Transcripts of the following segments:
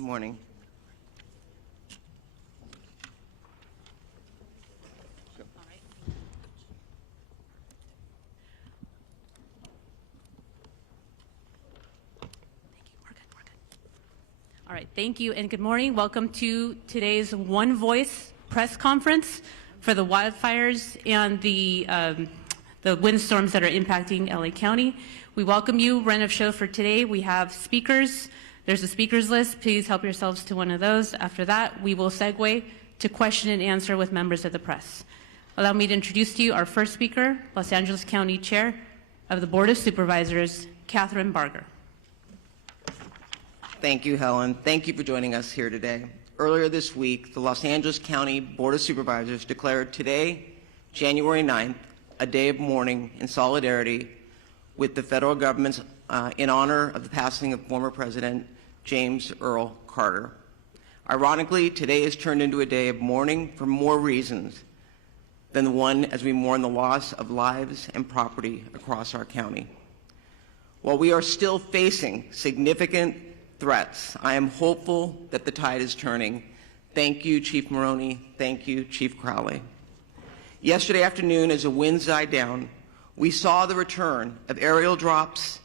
Good morning. All right, thank you and good morning. Welcome to today's One Voice press conference for the wildfires and the windstorms that are impacting LA County. We welcome you. Run of show for today. We have speakers. There's a speakers list. Please help yourselves to one of those. After that, we will segue to question and answer with members of the press. Allow me to introduce to you our first speaker, Los Angeles County Chair of the Board of Supervisors, Catherine Barger. Thank you, Helen. Thank you for joining us here today. Earlier this week, the Los Angeles County Board of Supervisors declared today, January 9th, a day of mourning in solidarity with the federal government in honor of the passing of former President James Earl Carter. Ironically, today is turned into a day of mourning for more reasons than the one as we mourn the loss of lives and property across our county. While we are still facing significant threats, I am hopeful that the tide is turning. Thank you, Chief Maroney. Thank you, Chief Crowley. Yesterday afternoon, as the winds died down, we saw the return of aerial drops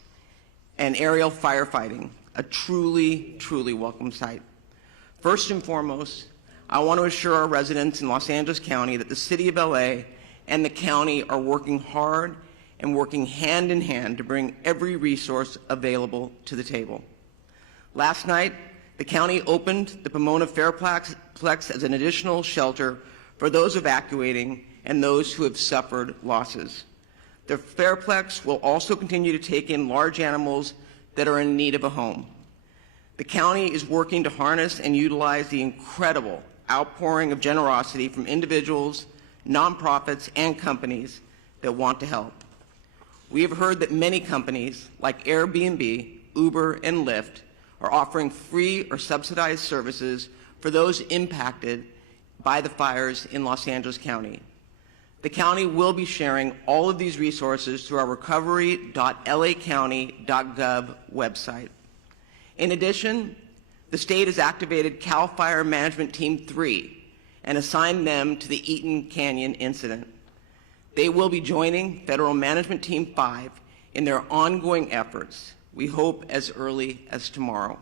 and aerial firefighting, a truly, truly welcome sight. First and foremost, I want to assure our residents in Los Angeles County that the City of LA and the county are working hard and working hand in hand to bring every resource available to the table. Last night, the county opened the Pomona Fairplex as an additional shelter for those evacuating and those who have suffered losses. The Fairplex will also continue to take in large animals that are in need of a home. The county is working to harness and utilize the incredible outpouring of generosity from individuals, nonprofits, and companies that want to help. We have heard that many companies like Airbnb, Uber, and Lyft are offering free or subsidized services for those impacted by the fires in Los Angeles County. The county will be sharing all of these resources through our recovery.lacounty.gov website. In addition, the state has activated CAL FIRE Management Team 3 and assigned them to the Eaton Canyon incident. They will be joining Federal Management Team 5 in their ongoing efforts, we hope as early as tomorrow.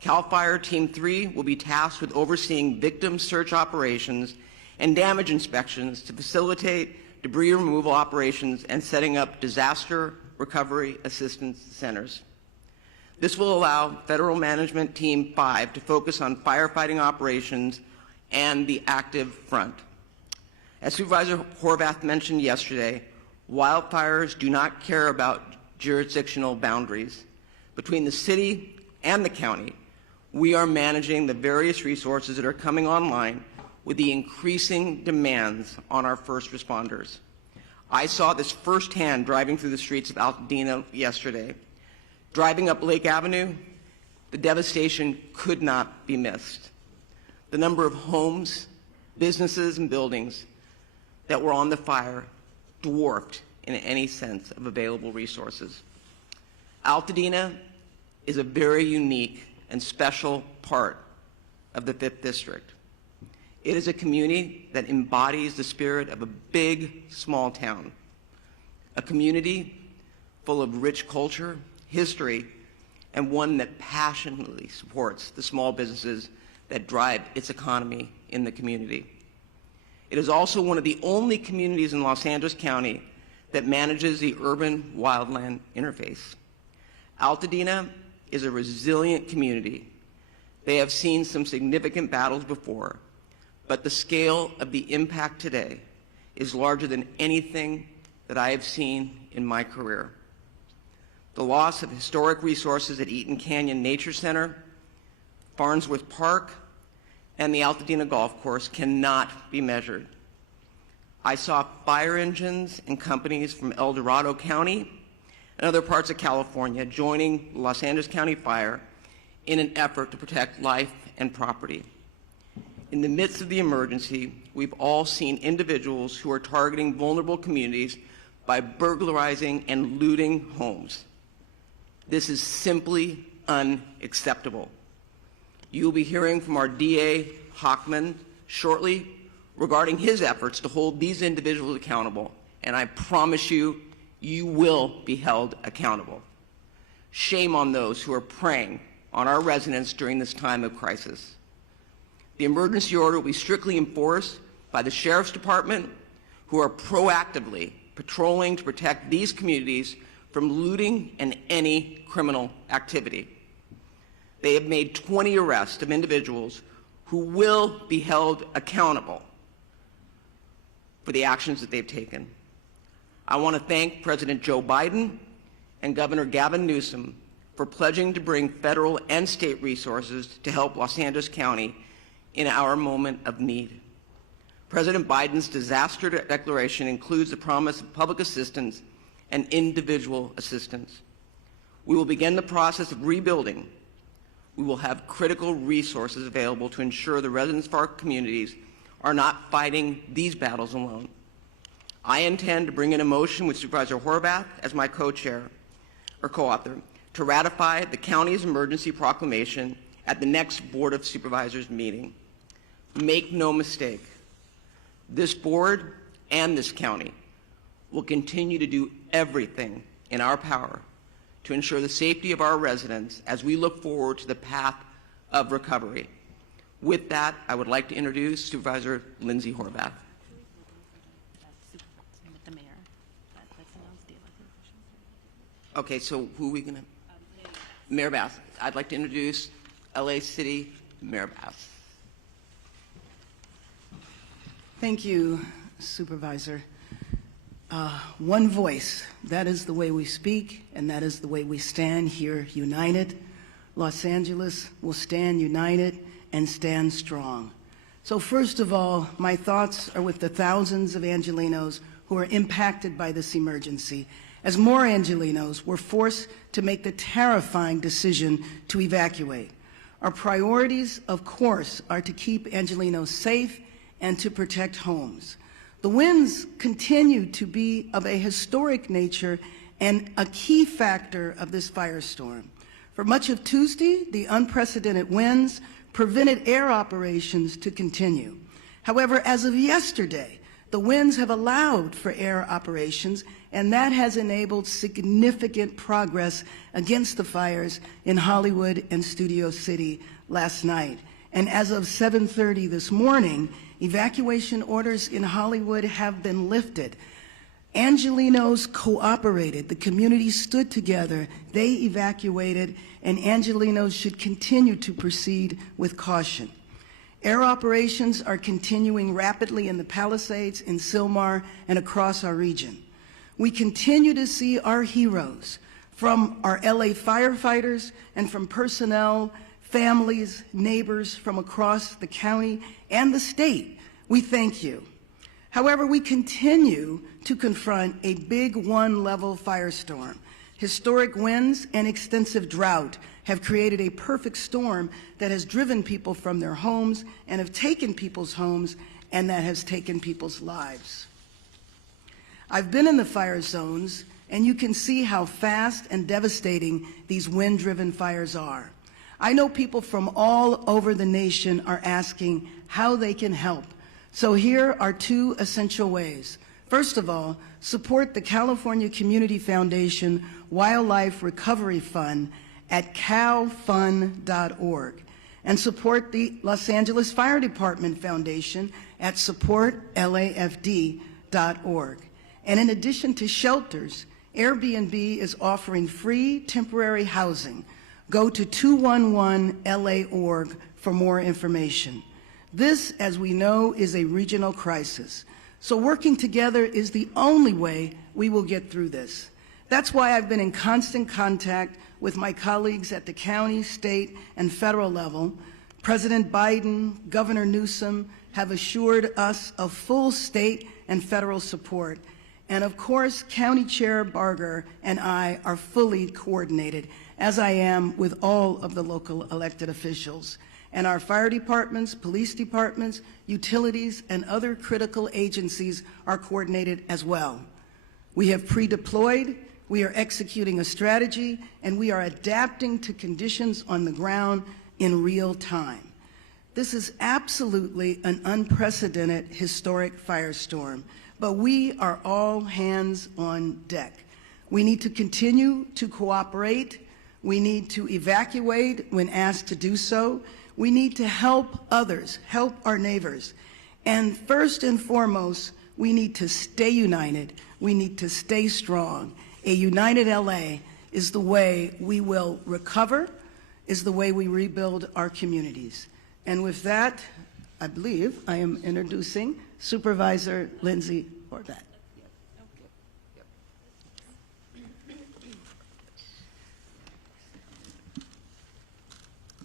CAL FIRE Team 3 will be tasked with overseeing victim search operations and damage inspections to facilitate debris removal operations and setting up disaster recovery assistance centers. This will allow Federal Management Team 5 to focus on firefighting operations and the active front. As Supervisor Horvath mentioned yesterday, wildfires do not care about jurisdictional boundaries. Between the city and the county, we are managing the various resources that are coming online with the increasing demands on our first responders. I saw this firsthand driving through the streets of Altadena yesterday. Driving up Lake Avenue, the devastation could not be missed. The number of homes, businesses, and buildings that were on the fire dwarfed in any sense of available resources. Altadena is a very unique and special part of the 5th District. It is a community that embodies the spirit of a big, small town, a community full of rich culture, history, and one that passionately supports the small businesses that drive its economy in the community. It is also one of the only communities in Los Angeles County that manages the urban wildland interface. Altadena is a resilient community. They have seen some significant battles before, but the scale of the impact today is larger than anything that I have seen in my career. The loss of historic resources at Eaton Canyon Nature Center, Farnsworth Park, and the Altadena Golf Course cannot be measured. I saw fire engines and companies from El Dorado County and other parts of California joining Los Angeles County Fire in an effort to protect life and property. In the midst of the emergency, we've all seen individuals who are targeting vulnerable communities by burglarizing and looting homes. This is simply unacceptable. You will be hearing from our DA, Hockman, shortly regarding his efforts to hold these individuals accountable, and I promise you, you will be held accountable. Shame on those who are preying on our residents during this time of crisis. The emergency order will be strictly enforced by the Sheriff's Department, who are proactively patrolling to protect these communities from looting and any criminal activity. They have made 20 arrests of individuals who will be held accountable for the actions that they've taken. I want to thank President Joe Biden and Governor Gavin Newsom for pledging to bring federal and state resources to help Los Angeles County in our moment of need. President Biden's disaster declaration includes the promise of public assistance and individual assistance. We will begin the process of rebuilding. We will have critical resources available to ensure the residents of our communities are not fighting these battles alone. I intend to bring in a motion with Supervisor Horvath as my co-chair or co-author to ratify the county's emergency proclamation at the next Board of Supervisors meeting. Make no mistake, this board and this county will continue to do everything in our power to ensure the safety of our residents as we look forward to the path of recovery. With that, I would like to introduce Supervisor Lindsay Horvath. Okay, so who are we going to? Mayor Bass. I'd like to introduce LA City Mayor Bass. Thank you, Supervisor. One voice, that is the way we speak, and that is the way we stand here united. Los Angeles will stand united and stand strong. So first of all, my thoughts are with the thousands of Angelenos who are impacted by this emergency, as more Angelenos were forced to make the terrifying decision to evacuate. Our priorities, of course, are to keep Angelenos safe and to protect homes. The winds continue to be of a historic nature and a key factor of this firestorm. For much of Tuesday, the unprecedented winds prevented air operations to continue. However, as of yesterday, the winds have allowed for air operations, and that has enabled significant progress against the fires in Hollywood and Studio City last night. And as of 7:30 this morning, evacuation orders in Hollywood have been lifted. Angelenos cooperated. The community stood together. They evacuated, and Angelenos should continue to proceed with caution. Air operations are continuing rapidly in the Palisades, in Sylmar, and across our region. We continue to see our heroes, from our LA firefighters and from personnel, families, neighbors from across the county and the state. We thank you. However, we continue to confront a big one-level firestorm. Historic winds and extensive drought have created a perfect storm that has driven people from their homes and have taken people's homes, and that has taken people's lives. I've been in the fire zones, and you can see how fast and devastating these wind-driven fires are. I know people from all over the nation are asking how they can help. So here are two essential ways. First of all, support the California Community Foundation Wildlife Recovery Fund at calfund.org, and support the Los Angeles Fire Department Foundation at supportlafd.org. And in addition to shelters, Airbnb is offering free temporary housing. Go to 211LA.org for more information. This, as we know, is a regional crisis. So working together is the only way we will get through this. That's why I've been in constant contact with my colleagues at the county, state, and federal level. President Biden, Governor Newsom have assured us of full state and federal support. And of course, County Chair Barger and I are fully coordinated, as I am with all of the local elected officials. And our fire departments, police departments, utilities, and other critical agencies are coordinated as well. We have pre-deployed, we are executing a strategy, and we are adapting to conditions on the ground in real time. This is absolutely an unprecedented historic firestorm, but we are all hands on deck. We need to continue to cooperate. We need to evacuate when asked to do so. We need to help others, help our neighbors. And first and foremost, we need to stay united. We need to stay strong. A united LA is the way we will recover, is the way we rebuild our communities. And with that, I believe I am introducing Supervisor Lindsay Horvat.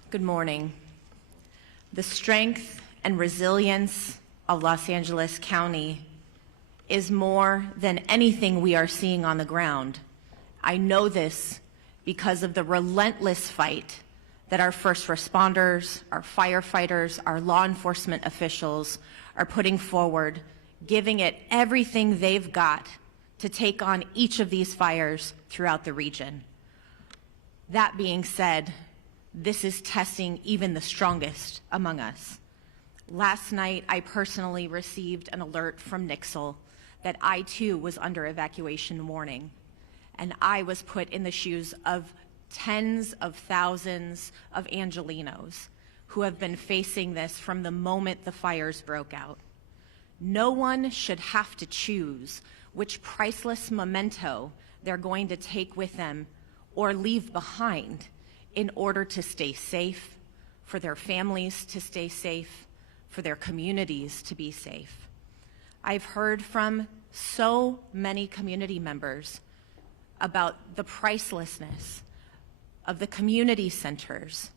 Good morning. The strength and resilience of Los Angeles County is more than anything we are seeing on the ground. I know this because of the relentless fight that our first responders, our firefighters, our law enforcement officials are putting forward, giving it everything they've got to take on each of these fires throughout the region. That being said, this is testing even the strongest among us. Last night, I personally received an alert from Nixle that I too was under evacuation warning, and I was put in the shoes of tens of thousands of Angelenos who have been facing this from the moment the fires broke out. No one should have to choose which priceless memento they're going to take with them or leave behind in order to stay safe, for their families to stay safe, for their communities to be safe. I've heard from so many community members about the pricelessness of the community centers,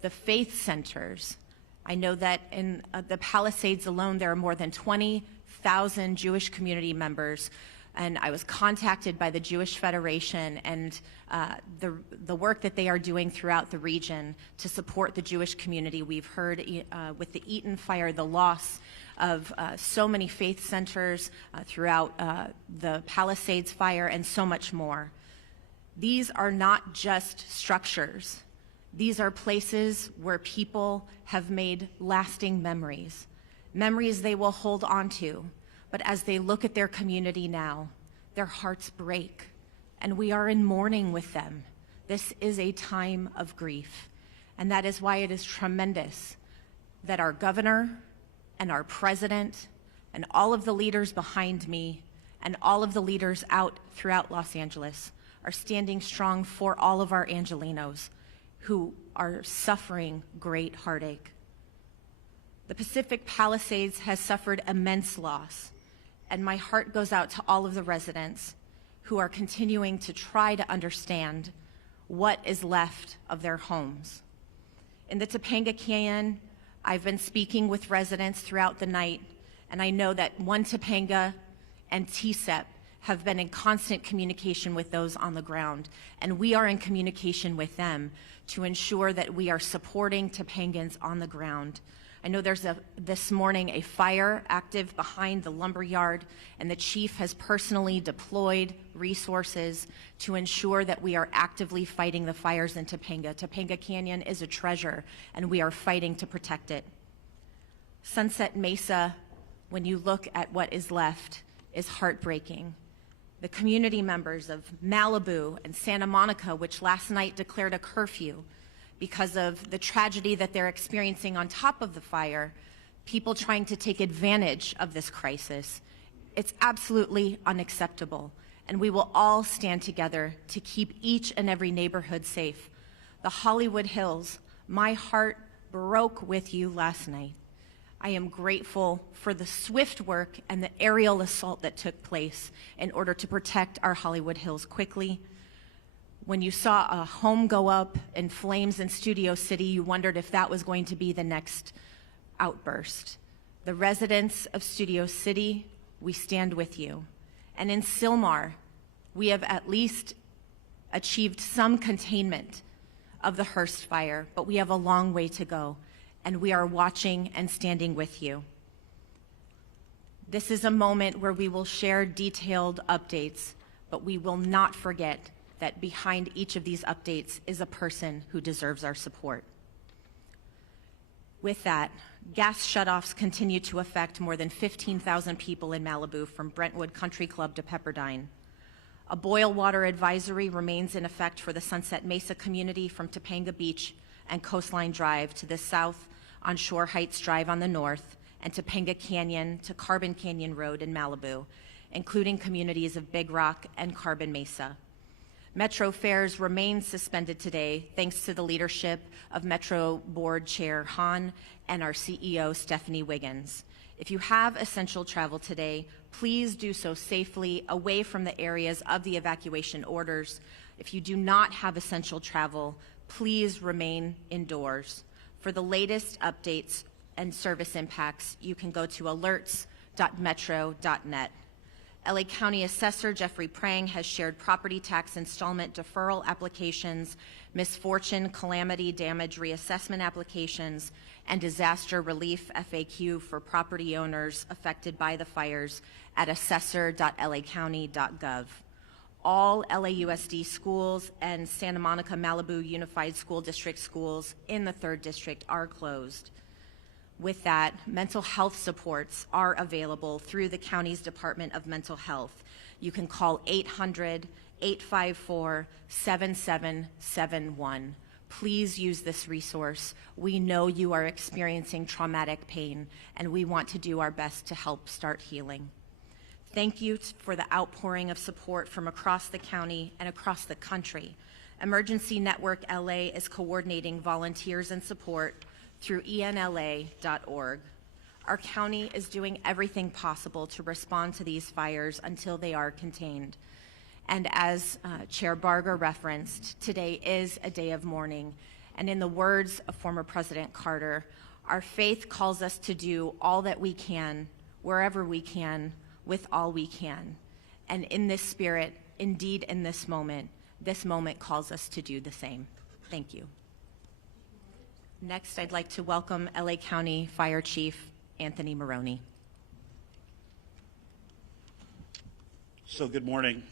the faith centers. I know that in the Palisades alone, there are more than 20,000 Jewish community members, and I was contacted by the Jewish Federation and the work that they are doing throughout the region to support the Jewish community. We've heard with the Eaton fire, the loss of so many faith centers throughout the Palisades fire and so much more. These are not just structures. These are places where people have made lasting memories, memories they will hold on to. But as they look at their community now, their hearts break, and we are in mourning with them. This is a time of grief, and that is why it is tremendous that our governor and our president and all of the leaders behind me and all of the leaders out throughout Los Angeles are standing strong for all of our Angelenos who are suffering great heartache. The Pacific Palisades has suffered immense loss, and my heart goes out to all of the residents who are continuing to try to understand what is left of their homes. In the Topanga Canyon, I've been speaking with residents throughout the night, and I know that One Topanga and TSEP have been in constant communication with those on the ground, and we are in communication with them to ensure that we are supporting Topangans on the ground. I know there's this morning a fire active behind the lumber yard, and the chief has personally deployed resources to ensure that we are actively fighting the fires in Topanga. Topanga Canyon is a treasure, and we are fighting to protect it. Sunset Mesa, when you look at what is left, is heartbreaking. The community members of Malibu and Santa Monica, which last night declared a curfew, because of the tragedy that they're experiencing on top of the fire, people trying to take advantage of this crisis. It's absolutely unacceptable, and we will all stand together to keep each and every neighborhood safe. The Hollywood Hills, my heart broke with you last night. I am grateful for the swift work and the aerial assault that took place in order to protect our Hollywood Hills quickly. When you saw a home go up in flames in Studio City, you wondered if that was going to be the next outburst. The residents of Studio City, we stand with you. And in Sylmar, we have at least achieved some containment of the Hearst fire, but we have a long way to go, and we are watching and standing with you. This is a moment where we will share detailed updates, but we will not forget that behind each of these updates is a person who deserves our support. With that, gas shutoffs continue to affect more than 15,000 people in Malibu from Brentwood Country Club to Pepperdine. A boil water advisory remains in effect for the Sunset Mesa community from Topanga Beach and Coastline Drive to the south on Shore Heights Drive on the north and Topanga Canyon to Carbon Canyon Road in Malibu, including communities of Big Rock and Carbon Mesa. Metro fares remain suspended today thanks to the leadership of Metro Board Chair Hahn and our CEO Stephanie Wiggins. If you have essential travel today, please do so safely away from the areas of the evacuation orders. If you do not have essential travel, please remain indoors. For the latest updates and service impacts, you can go to alerts.metro.net. LA County Assessor Jeffrey Prang has shared property tax installment deferral applications, misfortune, calamity, damage reassessment applications, and disaster relief FAQ for property owners affected by the fires at assessor.lacounty.gov. All LAUSD schools and Santa Monica Malibu Unified School District schools in the 3rd District are closed. With that, mental health supports are available through the county's Department of Mental Health. You can call 800-854-7771. Please use this resource. We know you are experiencing traumatic pain, and we want to do our best to help start healing. Thank you for the outpouring of support from across the county and across the country. Emergency Network LA is coordinating volunteers and support through enla.org. Our county is doing everything possible to respond to these fires until they are contained. And as Chair Barger referenced, today is a day of mourning. And in the words of former President Carter, our faith calls us to do all that we can, wherever we can, with all we can. And in this spirit, indeed in this moment calls us to do the same. Thank you. Next, I'd like to welcome LA County Fire Chief Anthony Maroney. So good morning.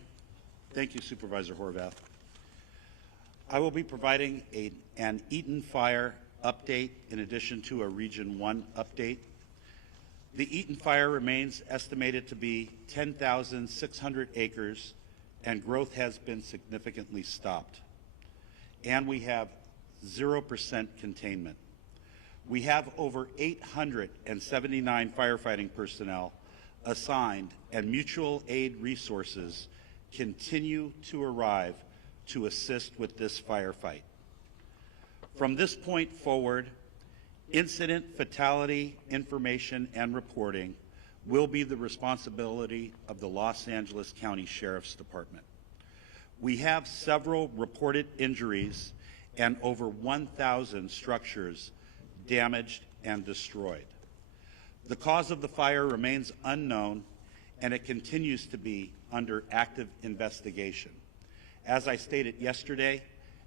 Thank you, Supervisor Horvath. I will be providing an Eaton Fire update in addition to a Region 1 update. The Eaton Fire remains estimated to be 10,600 acres, and growth has been significantly stopped. And we have 0% containment. We have over 879 firefighting personnel assigned, and mutual aid resources continue to arrive to assist with this firefight. From this point forward, incident fatality information and reporting will be the responsibility of the Los Angeles County Sheriff's Department. We have several reported injuries and over 1,000 structures damaged and destroyed. The cause of the fire remains unknown, and it continues to be under active investigation. As I stated yesterday,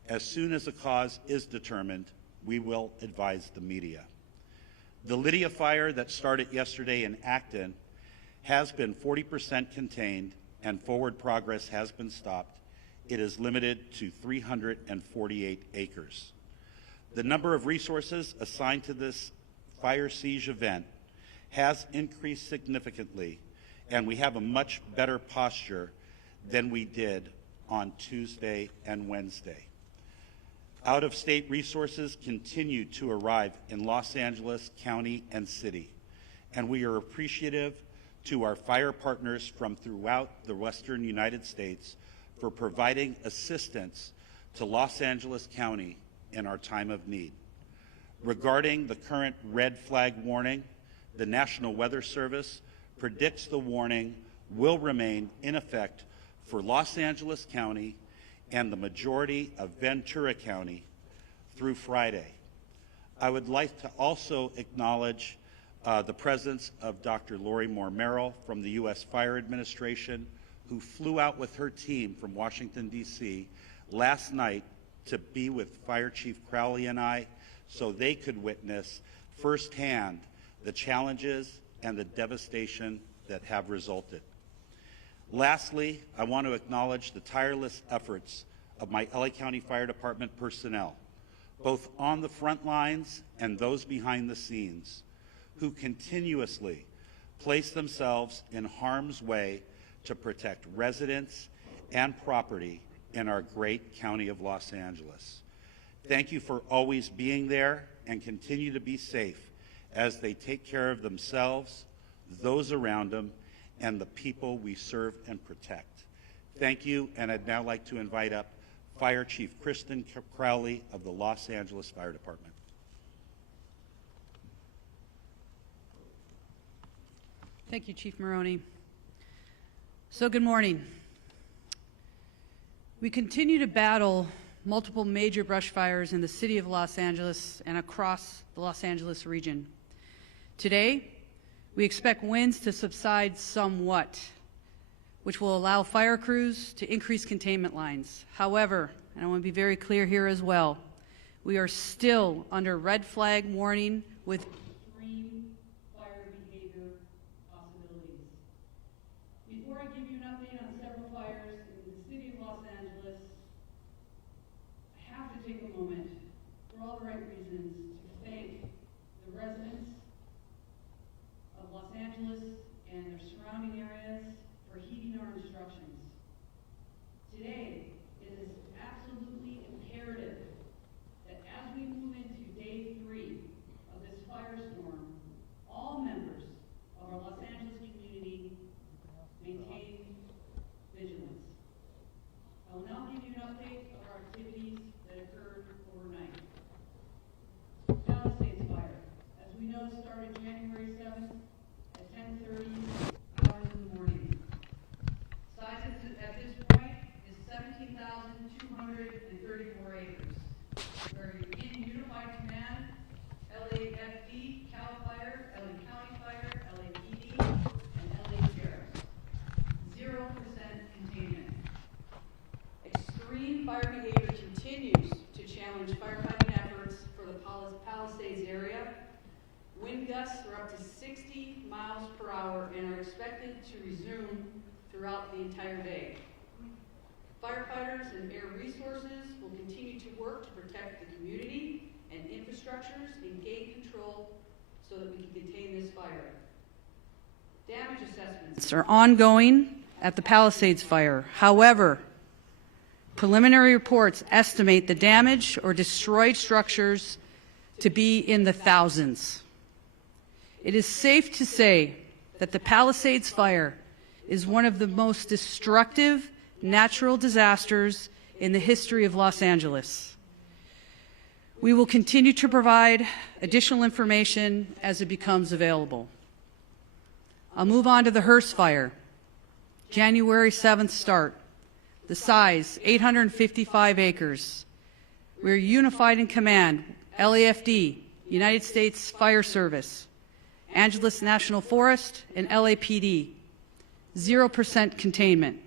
as soon as a cause is determined, we will advise the media. The Lydia fire that started yesterday in Acton has been 40% contained, and forward progress has been stopped. It is limited to 348 acres. The number of resources assigned to this fire siege event has increased significantly, and we have a much better posture than we did on Tuesday and Wednesday. Out-of-state resources continue to arrive in Los Angeles County and City, and we are appreciative to our fire partners from throughout the Western United States for providing assistance to Los Angeles County in our time of need. Regarding the current red flag warning, the National Weather Service predicts the warning will remain in effect for Los Angeles County and the majority of Ventura County through Friday. I would like to also acknowledge the presence of Dr. Lori Moore Merrill from the U.S. Fire Administration, who flew out with her team from Washington, D.C. last night to be with Fire Chief Crowley and I so they could witness firsthand the challenges and the devastation that have resulted. Lastly, I want to acknowledge the tireless efforts of my LA County Fire Department personnel, both on the front lines and those behind the scenes, who continuously place themselves in harm's way to protect residents and property in our great county of Los Angeles. Thank you for always being there, and continue to be safe as they take care of themselves, those around them, and the people we serve and protect. Thank you, and I'd now like to invite up Fire Chief Kristen Crowley of the Los Angeles Fire Department. Thank you, Chief Maroney. So good morning. We continue to battle multiple major brush fires in the city of Los Angeles and across the Los Angeles region. Today, we expect winds to subside somewhat, which will allow fire crews to increase containment lines. However, and I want to be very clear here as well, we are still under red flag warning with extreme fire behavior possibilities. Before I give you an update on several fires in the city of Los Angeles, I have to take a moment, for all the right reasons, to thank the residents of Los Angeles and their surrounding areas for heeding our instructions. Today, it is absolutely imperative that as we move into day 3 of this firestorm, all members of our Los Angeles community maintain vigilance. I will now give you an update of our activities that occurred overnight. Palisades Fire, as we know, started January 7th at 10:30 hours in the morning. Size at this point is 17,234 acres. We're in unified command, LAFD, CAL FIRE, LA County Fire, LAPD, and LA Sheriff. 0% containment. Extreme fire behavior continues to challenge firefighting efforts for the Palisades area. Wind gusts are up to 60 miles per hour and are expected to resume throughout the entire day. Firefighters and air resources will continue to work to protect the community and infrastructures and gain control so that we can contain this fire. Damage assessments are ongoing at the Palisades Fire. However, preliminary reports estimate the damage or destroyed structures to be in the thousands. It is safe to say that the Palisades Fire is one of the most destructive natural disasters in the history of Los Angeles. We will continue to provide additional information as it becomes available. I'll move on to the Hearst Fire. January 7th start. The size, 855 acres. We're unified in command, LAFD, United States Fire Service, Angeles National Forest, and LAPD. 0% containment.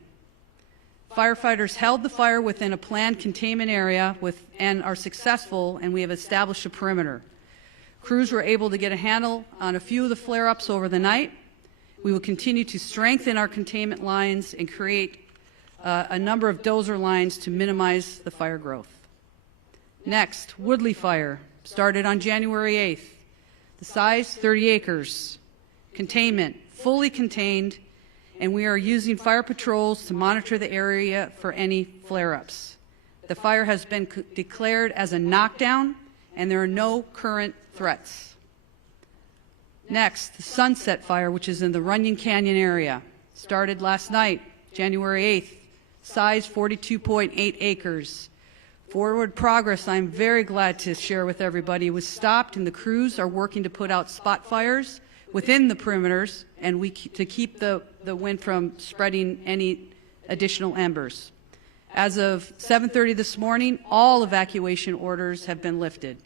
Firefighters held the fire within a planned containment area and are successful, and we have established a perimeter. Crews were able to get a handle on a few of the flare-ups over the night. We will continue to strengthen our containment lines and create a number of dozer lines to minimize the fire growth. Next, Woodley Fire started on January 8th. The size, 30 acres. Containment, fully contained, and we are using fire patrols to monitor the area for any flare-ups. The fire has been declared as a knockdown, and there are no current threats. Next, the Sunset Fire, which is in the Runyon Canyon area, started last night, January 8th. Size, 42.8 acres. Forward progress, I'm very glad to share with everybody, was stopped, and the crews are working to put out spot fires within the perimeters and to keep the wind from spreading any additional embers. As of 7:30 this morning, all evacuation orders have been lifted.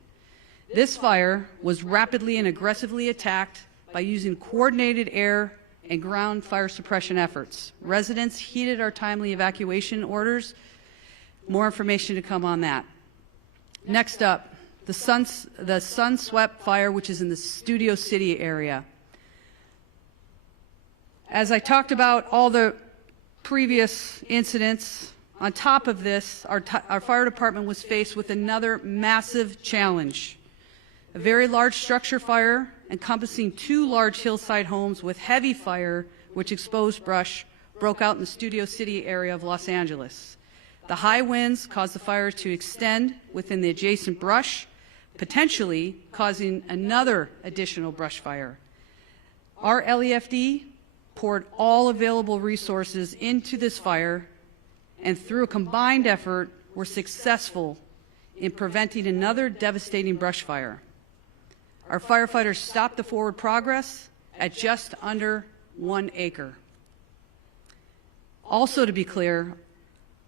This fire was rapidly and aggressively attacked by using coordinated air and ground fire suppression efforts. Residents heeded our timely evacuation orders. More information to come on that. Next up, the Sunswept Fire, which is in the Studio City area. As I talked about all the previous incidents On top of this, our fire department was faced with another massive challenge. A very large structure fire encompassing 2 large hillside homes with heavy fire, which exposed brush, broke out in the Studio City area of Los Angeles. The high winds caused the fire to extend within the adjacent brush, potentially causing another additional brush fire. Our LEFD poured all available resources into this fire, and through a combined effort, were successful in preventing another devastating brush fire. Our firefighters stopped the forward progress at just under 1 acre. Also, to be clear,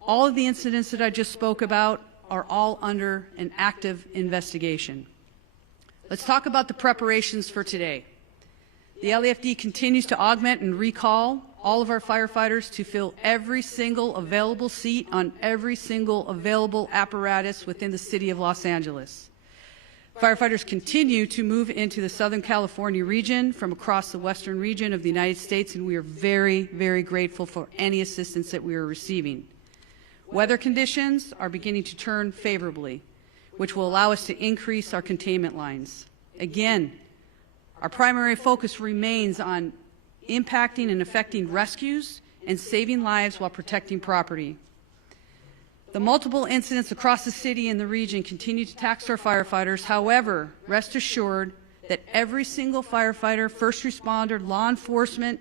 all of the incidents that I just spoke about are all under an active investigation. Let's talk about the preparations for today. The LAFD continues to augment and recall all of our firefighters to fill every single available seat on every single available apparatus within the city of Los Angeles. Firefighters continue to move into the Southern California region from across the western region of the United States, and we are very, very grateful for any assistance that we are receiving. Weather conditions are beginning to turn favorably, which will allow us to increase our containment lines. Again, our primary focus remains on impacting and affecting rescues and saving lives while protecting property. The multiple incidents across the city and the region continue to tax our firefighters. However, rest assured that every single firefighter, first responder, law enforcement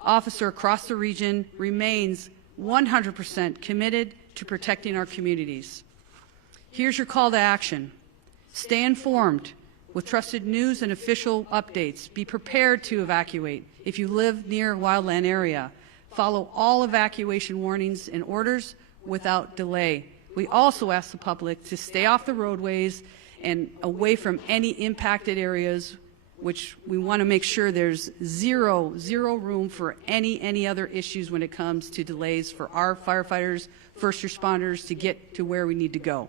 officer across the region remains 100% committed to protecting our communities. Here's your call to action. Stay informed with trusted news and official updates. Be prepared to evacuate if you live near a wildland area. Follow all evacuation warnings and orders without delay. We also ask the public to stay off the roadways and away from any impacted areas, which we want to make sure there's zero room for any other issues when it comes to delays for our firefighters, first responders to get to where we need to go.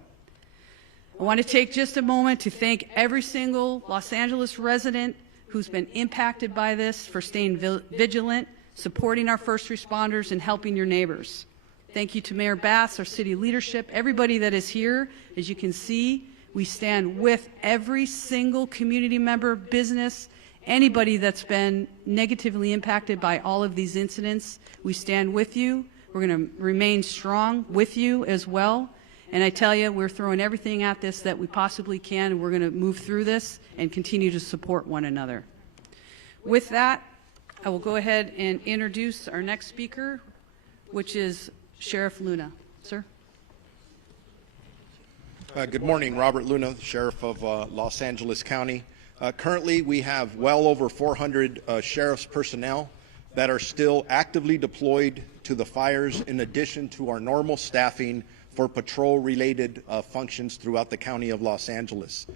I want to take just a moment to thank every single Los Angeles resident who's been impacted by this for staying vigilant, supporting our first responders, and helping your neighbors. Thank you to Mayor Bass, our city leadership, everybody that is here. As you can see, we stand with every single community member, business, anybody that's been negatively impacted by all of these incidents. We stand with you. We're going to remain strong with you as well. And I tell you, we're throwing everything at this that we possibly can, and we're going to move through this and continue to support one another. With that, I will go ahead and introduce our next speaker, which is Sheriff Luna. Sir. Good morning, Robert Luna, Sheriff of Los Angeles County. Currently, we have well over 400 sheriff's personnel that are still actively deployed to the fires, in addition to our normal staffing for patrol-related functions throughout the county of Los Angeles.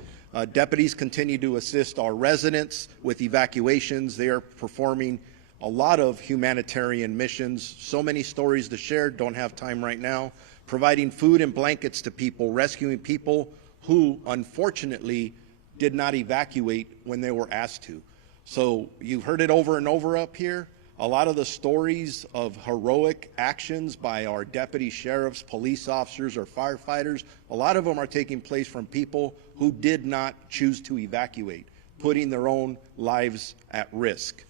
Deputies continue to assist our residents with evacuations. They are performing a lot of humanitarian missions. So many stories to share, don't have time right now. Providing food and blankets to people, rescuing people who unfortunately did not evacuate when they were asked to. So you've heard it over and over up here. A lot of the stories of heroic actions by our deputy sheriffs, police officers, or firefighters, a lot of them are taking place from people who did not choose to evacuate, putting their own lives at risk.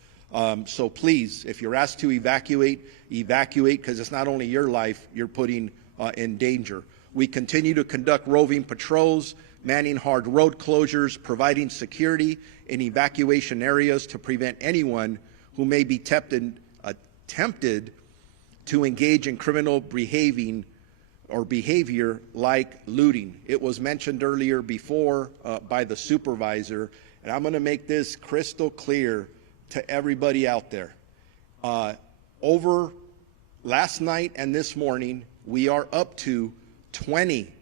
So please, if you're asked to evacuate, because it's not only your life you're putting in danger. We continue to conduct roving patrols, manning hard road closures, providing security in evacuation areas to prevent anyone who may be tempted to engage in criminal behavior like looting. It was mentioned earlier before by the supervisor, and I'm going to make this crystal clear to everybody out there. Over last night and this morning, we are up to 20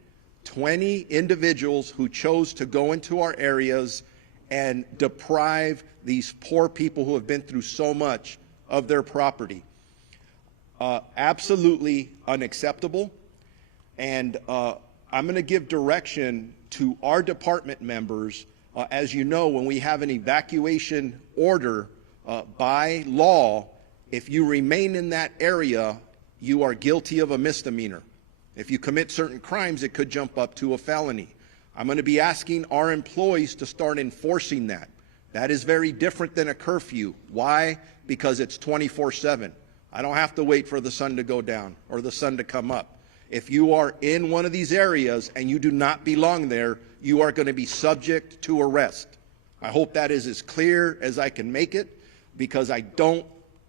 individuals who chose to go into our areas and deprive these poor people who have been through so much of their property. Absolutely unacceptable. And I'm going to give direction to our department members. As you know, when we have an evacuation order by law, if you remain in that area, you are guilty of a misdemeanor. If you commit certain crimes, it could jump up to a felony. I'm going to be asking our employees to start enforcing that. That is very different than a curfew. Why? Because it's 24/7. I don't have to wait for the sun to go down or the sun to come up. If you are in one of these areas and you do not belong there, you are going to be subject to arrest. I hope that is as clear as I can make it, because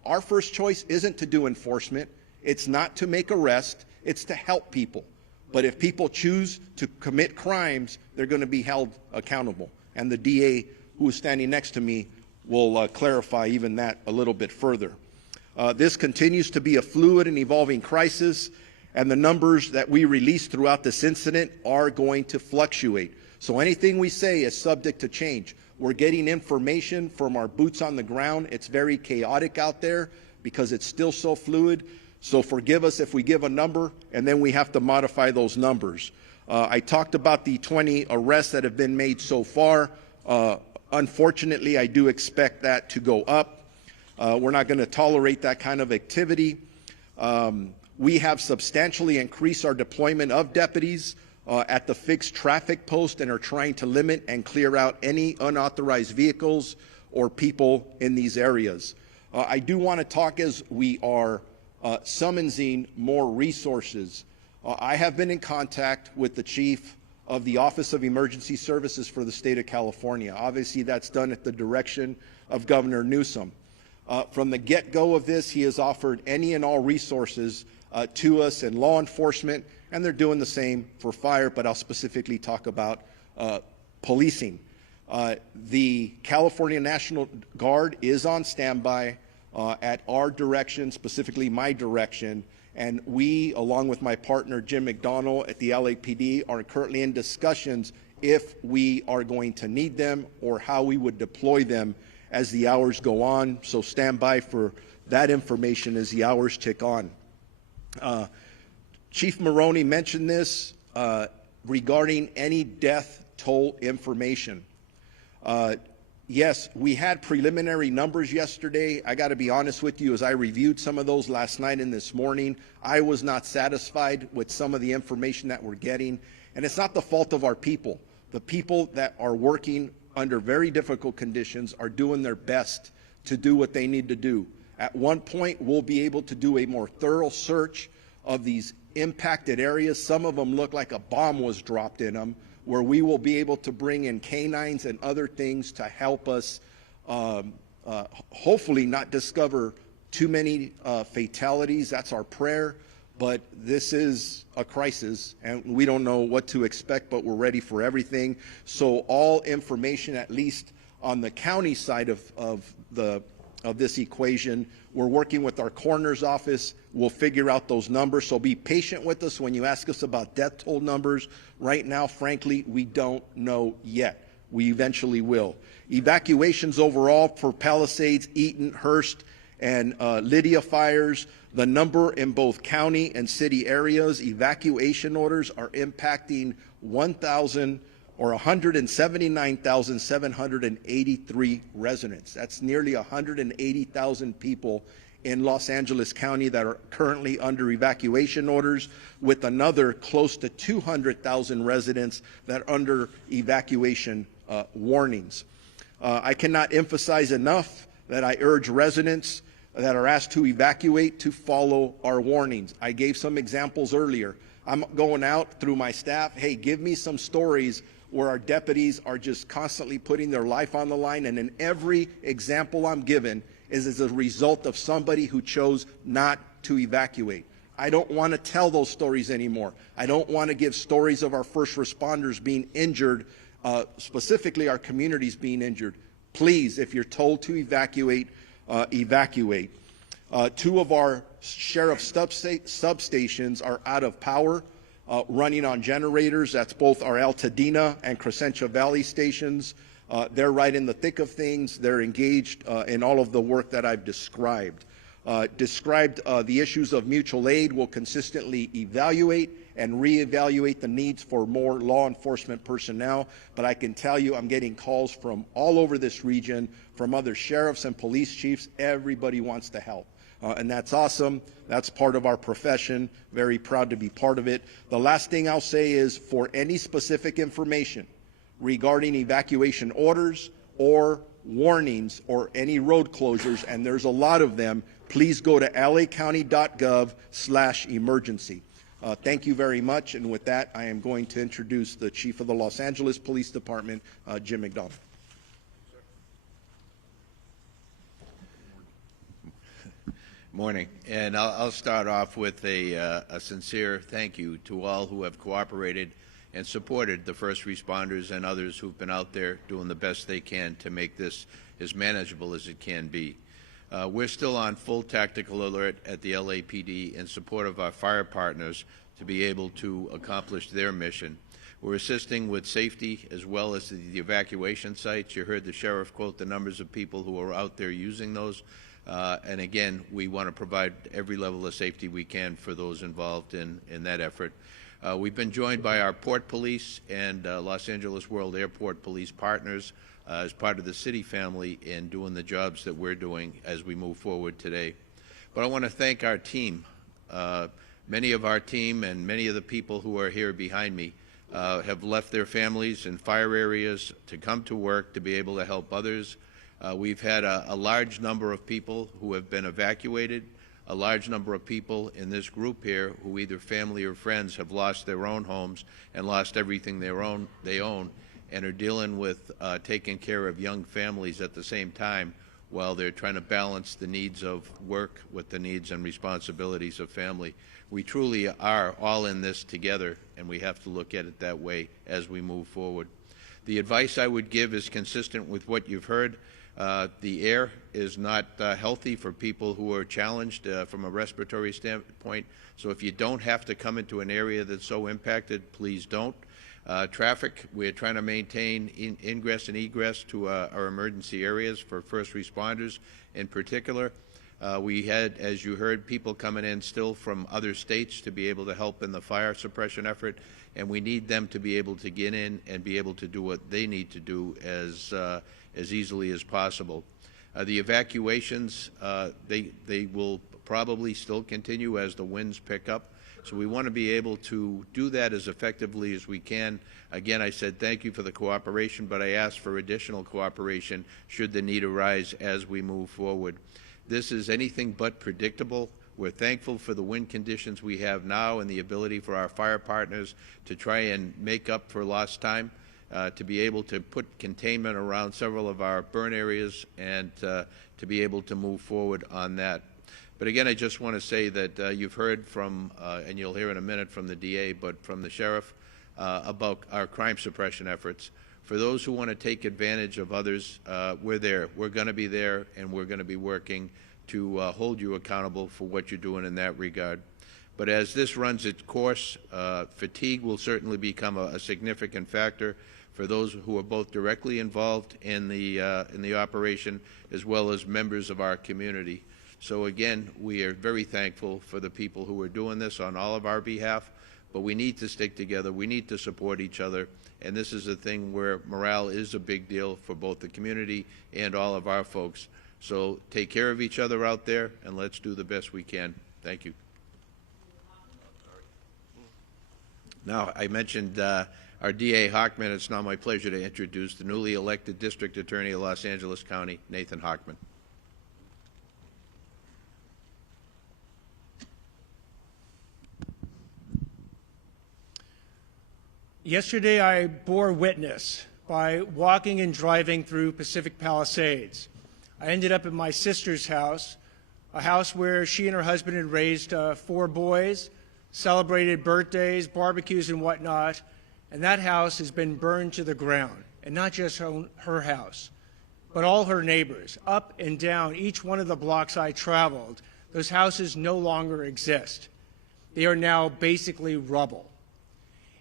our first choice isn't to do enforcement. It's not to make arrests. It's to help people. But if people choose to commit crimes, they're going to be held accountable. And the DA, who is standing next to me, will clarify even that a little bit further. This continues to be a fluid and evolving crisis, and the numbers that we release throughout this incident are going to fluctuate. So anything we say is subject to change. We're getting information from our boots on the ground. It's very chaotic out there because it's still so fluid. So forgive us if we give a number and then we have to modify those numbers. I talked about the 20 arrests that have been made so far. Unfortunately, I do expect that to go up. We're not going to tolerate that kind of activity. We have substantially increased our deployment of deputies at the fixed traffic post and are trying to limit and clear out any unauthorized vehicles or people in these areas. I do want to talk as we are summoning more resources. I have been in contact with the chief of the Office of Emergency Services for the state of California. Obviously, that's done at the direction of Governor Newsom. From the get-go of this, he has offered any and all resources to us in law enforcement, and they're doing the same for fire, but I'll specifically talk about policing. The California National Guard is on standby at our direction, specifically my direction, and we, along with my partner Jim McDonnell at the LAPD, are currently in discussions if we are going to need them or how we would deploy them as the hours go on. So stand by for that information as the hours tick on. Chief Maroney mentioned this regarding any death toll information. Yes, we had preliminary numbers yesterday. I got to be honest with you, as I reviewed some of those last night and this morning, I was not satisfied with some of the information that we're getting. And it's not the fault of our people. The people that are working under very difficult conditions are doing their best to do what they need to do. At one point, we'll be able to do a more thorough search of these impacted areas. Some of them look like a bomb was dropped in them, where we will be able to bring in canines and other things to help us hopefully not discover too many fatalities. That's our prayer. But this is a crisis, and we don't know what to expect, but we're ready for everything. So all information, at least on the county side of this equation, we're working with our coroner's office. We'll figure out those numbers. So be patient with us when you ask us about death toll numbers. Right now, frankly, we don't know yet. We eventually will. Evacuations overall for Palisades, Eaton, Hearst, and Lydia fires. The number in both county and city areas, evacuation orders are impacting 179,783 residents. That's nearly 180,000 people in Los Angeles County that are currently under evacuation orders, with another close to 200,000 residents that are under evacuation warnings. I cannot emphasize enough that I urge residents that are asked to evacuate to follow our warnings. I gave some examples earlier. I'm going out through my staff, hey, give me some stories where our deputies are just constantly putting their life on the line, and in every example I'm given is as a result of somebody who chose not to evacuate. I don't want to tell those stories anymore. I don't want to give stories of our first responders being injured, specifically our communities being injured. Please, if you're told to evacuate, evacuate. Two of our sheriff's substations are out of power, running on generators. That's both our Altadena and Crescentia Valley stations. They're right in the thick of things. They're engaged in all of the work that I've described. The issues of mutual aid. Will consistently evaluate and reevaluate the needs for more law enforcement personnel. But I can tell you, I'm getting calls from all over this region, from other sheriffs and police chiefs. Everybody wants to help. and that's awesome. That's part of our profession. Very proud to be part of it. The last thing I'll say is, for any specific information regarding evacuation orders or warnings or any road closures, and there's a lot of them, please go to lacounty.gov/emergency. Thank you very much, and with that, I am going to introduce the Chief of the Los Angeles Police Department, Jim McDonald. Morning, and I'll start off with a sincere thank you to all who have cooperated and supported the first responders and others who've been out there doing the best they can to make this as manageable as it can be. We're still on full tactical alert at the LAPD in support of our fire partners to be able to accomplish their mission. We're assisting with safety as well as the evacuation sites. You heard the sheriff quote the numbers of people who are out there using those. And again, we want to provide every level of safety we can for those involved in that effort. We've been joined by our Port Police and Los Angeles World Airport Police partners as part of the city family in doing the jobs that we're doing as we move forward today. But I want to thank our team. Many of our team and many of the people who are here behind me have left their families in fire areas to come to work to be able to help others. We've had a large number of people who have been evacuated, a large number of people in this group here who either family or friends have lost their own homes and lost everything they own and are dealing with taking care of young families at the same time while they're trying to balance the needs of work with the needs and responsibilities of family. We truly are all in this together, and we have to look at it that way as we move forward. The advice I would give is consistent with what you've heard. The air is not healthy for people who are challenged from a respiratory standpoint. So if you don't have to come into an area that's so impacted, please don't. Traffic, we're trying to maintain ingress and egress to our emergency areas for first responders in particular. We had, as you heard, people coming in still from other states to be able to help in the fire suppression effort, and we need them to be able to get in and be able to do what they need to do as easily as possible. The evacuations, they will probably still continue as the winds pick up. So we want to be able to do that as effectively as we can. Again, I said thank you for the cooperation, but I ask for additional cooperation should the need arise as we move forward. This is anything but predictable. We're thankful for the wind conditions we have now and the ability for our fire partners to try and make up for lost time. To be able to put containment around several of our burn areas and to be able to move forward on that. But again, I just want to say that you've heard from, and you'll hear in a minute from the DA, but from the sheriff about our crime suppression efforts. For those who want to take advantage of others, we're there. We're going to be there, and we're going to be working to hold you accountable for what you're doing in that regard. But as this runs its course, fatigue will certainly become a significant factor for those who are both directly involved in the operation as well as members of our community. So again, we are very thankful for the people who are doing this on all of our behalf, but we need to stick together, we need to support each other, and this is a thing where morale is a big deal for both the community and all of our folks. So take care of each other out there, and let's do the best we can. Thank you. Now, I mentioned our DA Hockman. It's now my pleasure to introduce the newly elected District Attorney of Los Angeles County, Nathan Hockman. Yesterday, I bore witness by walking and driving through Pacific Palisades. I ended up at my sister's house, a house where she and her husband had raised 4 boys, celebrated birthdays, barbecues, and whatnot, and that house has been burned to the ground. And not just her house, but all her neighbors. Up and down each one of the blocks I traveled, those houses no longer exist. They are now basically rubble.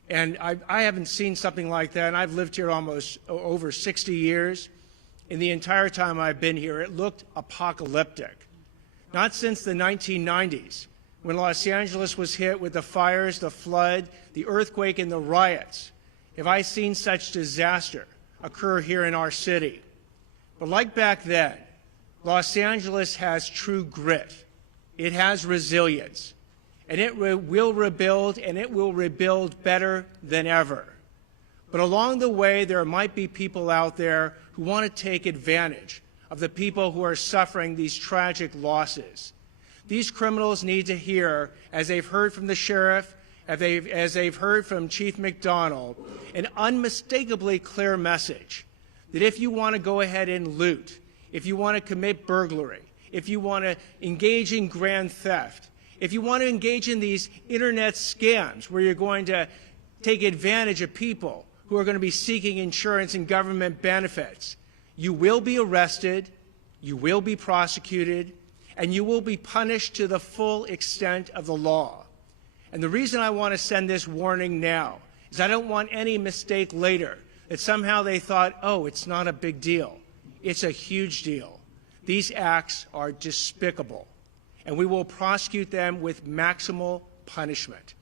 And I haven't seen something like that, and I've lived here almost over 60 years. In the entire time I've been here, it looked apocalyptic. Not since the 1990s, when Los Angeles was hit with the fires, the flood, the earthquake, and the riots, have I seen such disaster occur here in our city. But like back then, Los Angeles has true grit. It has resilience. And it will rebuild, and it will rebuild better than ever. But along the way, there might be people out there who want to take advantage of the people who are suffering these tragic losses. These criminals need to hear, as they've heard from the sheriff, as they've heard from Chief McDonald, an unmistakably clear message that if you want to go ahead and loot, if you want to commit burglary, if you want to engage in grand theft, if you want to engage in these internet scams where you're going to take advantage of people who are going to be seeking insurance and government benefits, you will be arrested, you will be prosecuted, and you will be punished to the full extent of the law. And the reason I want to send this warning now is I don't want any mistake later that somehow they thought, oh, it's not a big deal. It's a huge deal. These acts are despicable, and we will prosecute them with maximal punishment.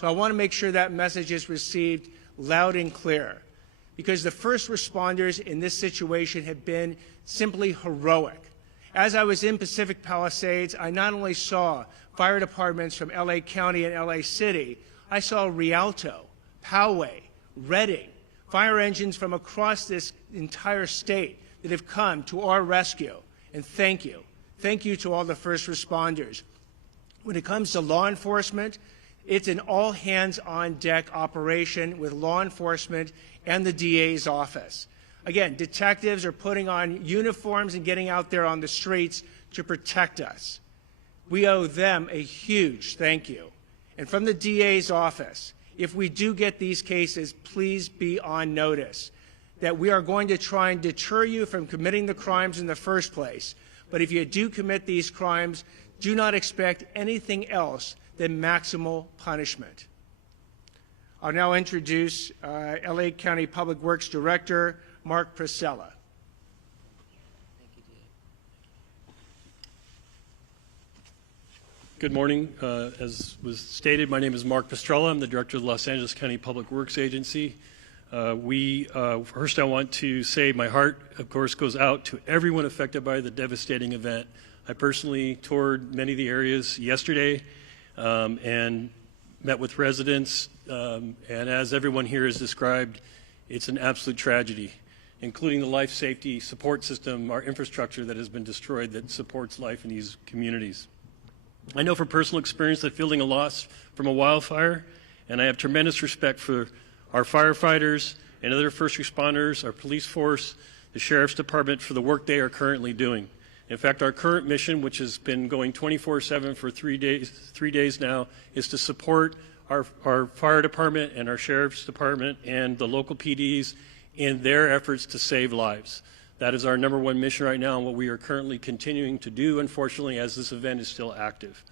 So I want to make sure that message is received loud and clear, because the first responders in this situation have been simply heroic. As I was in Pacific Palisades, I not only saw fire departments from LA County and LA City, I saw Rialto, Poway, Redding, fire engines from across this entire state that have come to our rescue. And thank you. Thank you to all the first responders. When it comes to law enforcement, it's an all-hands-on-deck operation with law enforcement and the DA's office. Again, detectives are putting on uniforms and getting out there on the streets to protect us. We owe them a huge thank you. And from the DA's office, if we do get these cases, please be on notice that we are going to try and deter you from committing the crimes in the first place. But if you do commit these crimes, do not expect anything else than maximal punishment. I'll now introduce LA County Public Works Director Mark Priscilla. Good morning. As was stated, my name is Mark Pastrella. I'm the Director of the Los Angeles County Public Works Agency. First I want to say my heart, of course, goes out to everyone affected by the devastating event. I personally toured many of the areas yesterday and met with residents, and as everyone here has described, it's an absolute tragedy, including the life safety support system, our infrastructure that has been destroyed that supports life in these communities. I know from personal experience that feeling a loss from a wildfire, and I have tremendous respect for our firefighters and other first responders, our police force, the Sheriff's Department for the work they are currently doing. In fact, our current mission, which has been going 24/7 for 3 days now, is to support our fire department and our Sheriff's Department and the local PDs in their efforts to save lives. That is our number one mission right now and what we are currently continuing to do, unfortunately, as this event is still active.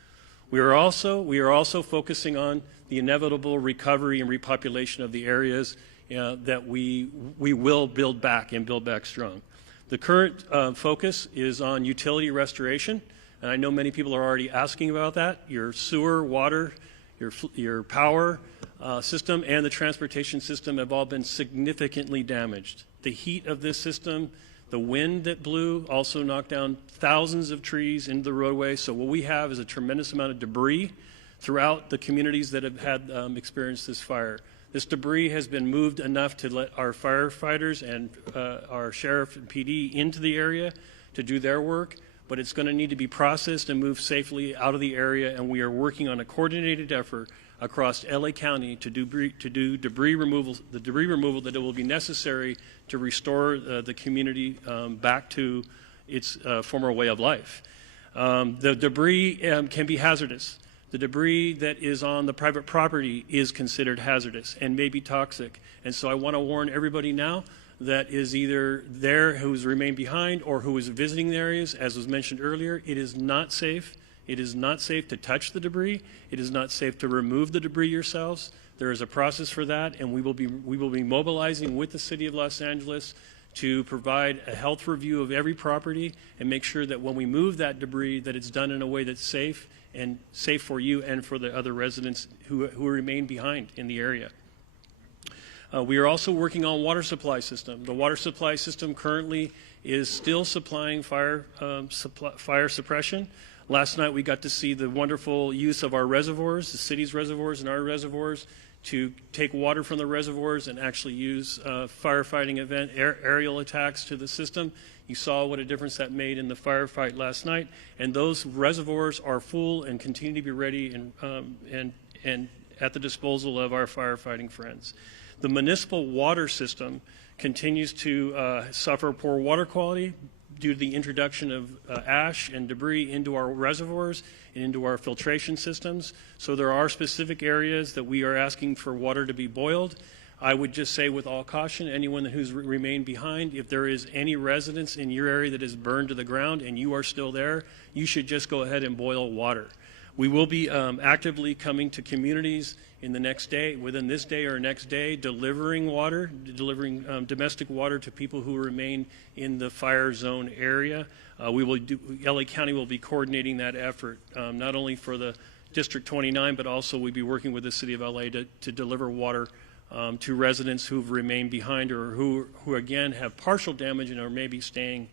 We are also focusing on the inevitable recovery and repopulation of the areas that we will build back and build back strong. The current focus is on utility restoration, and I know many people are already asking about that. Your sewer, water, your power system, and the transportation system have all been significantly damaged. The heat of this system, the wind that blew also knocked down thousands of trees into the roadway. So what we have is a tremendous amount of debris throughout the communities that have had experienced this fire. This debris has been moved enough to let our firefighters and our sheriff and PD into the area to do their work, but it's going to need to be processed and moved safely out of the area, and we are working on a coordinated effort across LA County to do debris removal, the debris removal that it will be necessary to restore the community back to its former way of life. The debris can be hazardous. The debris that is on the private property is considered hazardous and may be toxic. And so I want to warn everybody now that is either there who's remained behind or who is visiting the areas, as was mentioned earlier, it is not safe. It is not safe to touch the debris. It is not safe to remove the debris yourselves. There is a process for that, and we will be mobilizing with the City of Los Angeles to provide a health review of every property and make sure that when we move that debris, that it's done in a way that's safe and safe for you and for the other residents who remain behind in the area. We are also working on water supply system. The water supply system currently is still supplying fire suppression. Last night we got to see the wonderful use of our reservoirs, the city's reservoirs and our reservoirs, to take water from the reservoirs and actually use firefighting event aerial attacks to the system. You saw what a difference that made in the firefight last night, and those reservoirs are full and continue to be ready and at the disposal of our firefighting friends. The municipal water system continues to suffer poor water quality due to the introduction of ash and debris into our reservoirs and into our filtration systems. So there are specific areas that we are asking for water to be boiled. I would just say with all caution, anyone who's remained behind, if there is any residence in your area that is burned to the ground and you are still there, you should just go ahead and boil water. We will be actively coming to communities in the next day, within this day or next day, delivering water, domestic water to people who remain in the fire zone area. LA County will be coordinating that effort, not only for the District 29, but also we'll be working with the City of LA to deliver water to residents who've remained behind or who again have partial damage and are maybe staying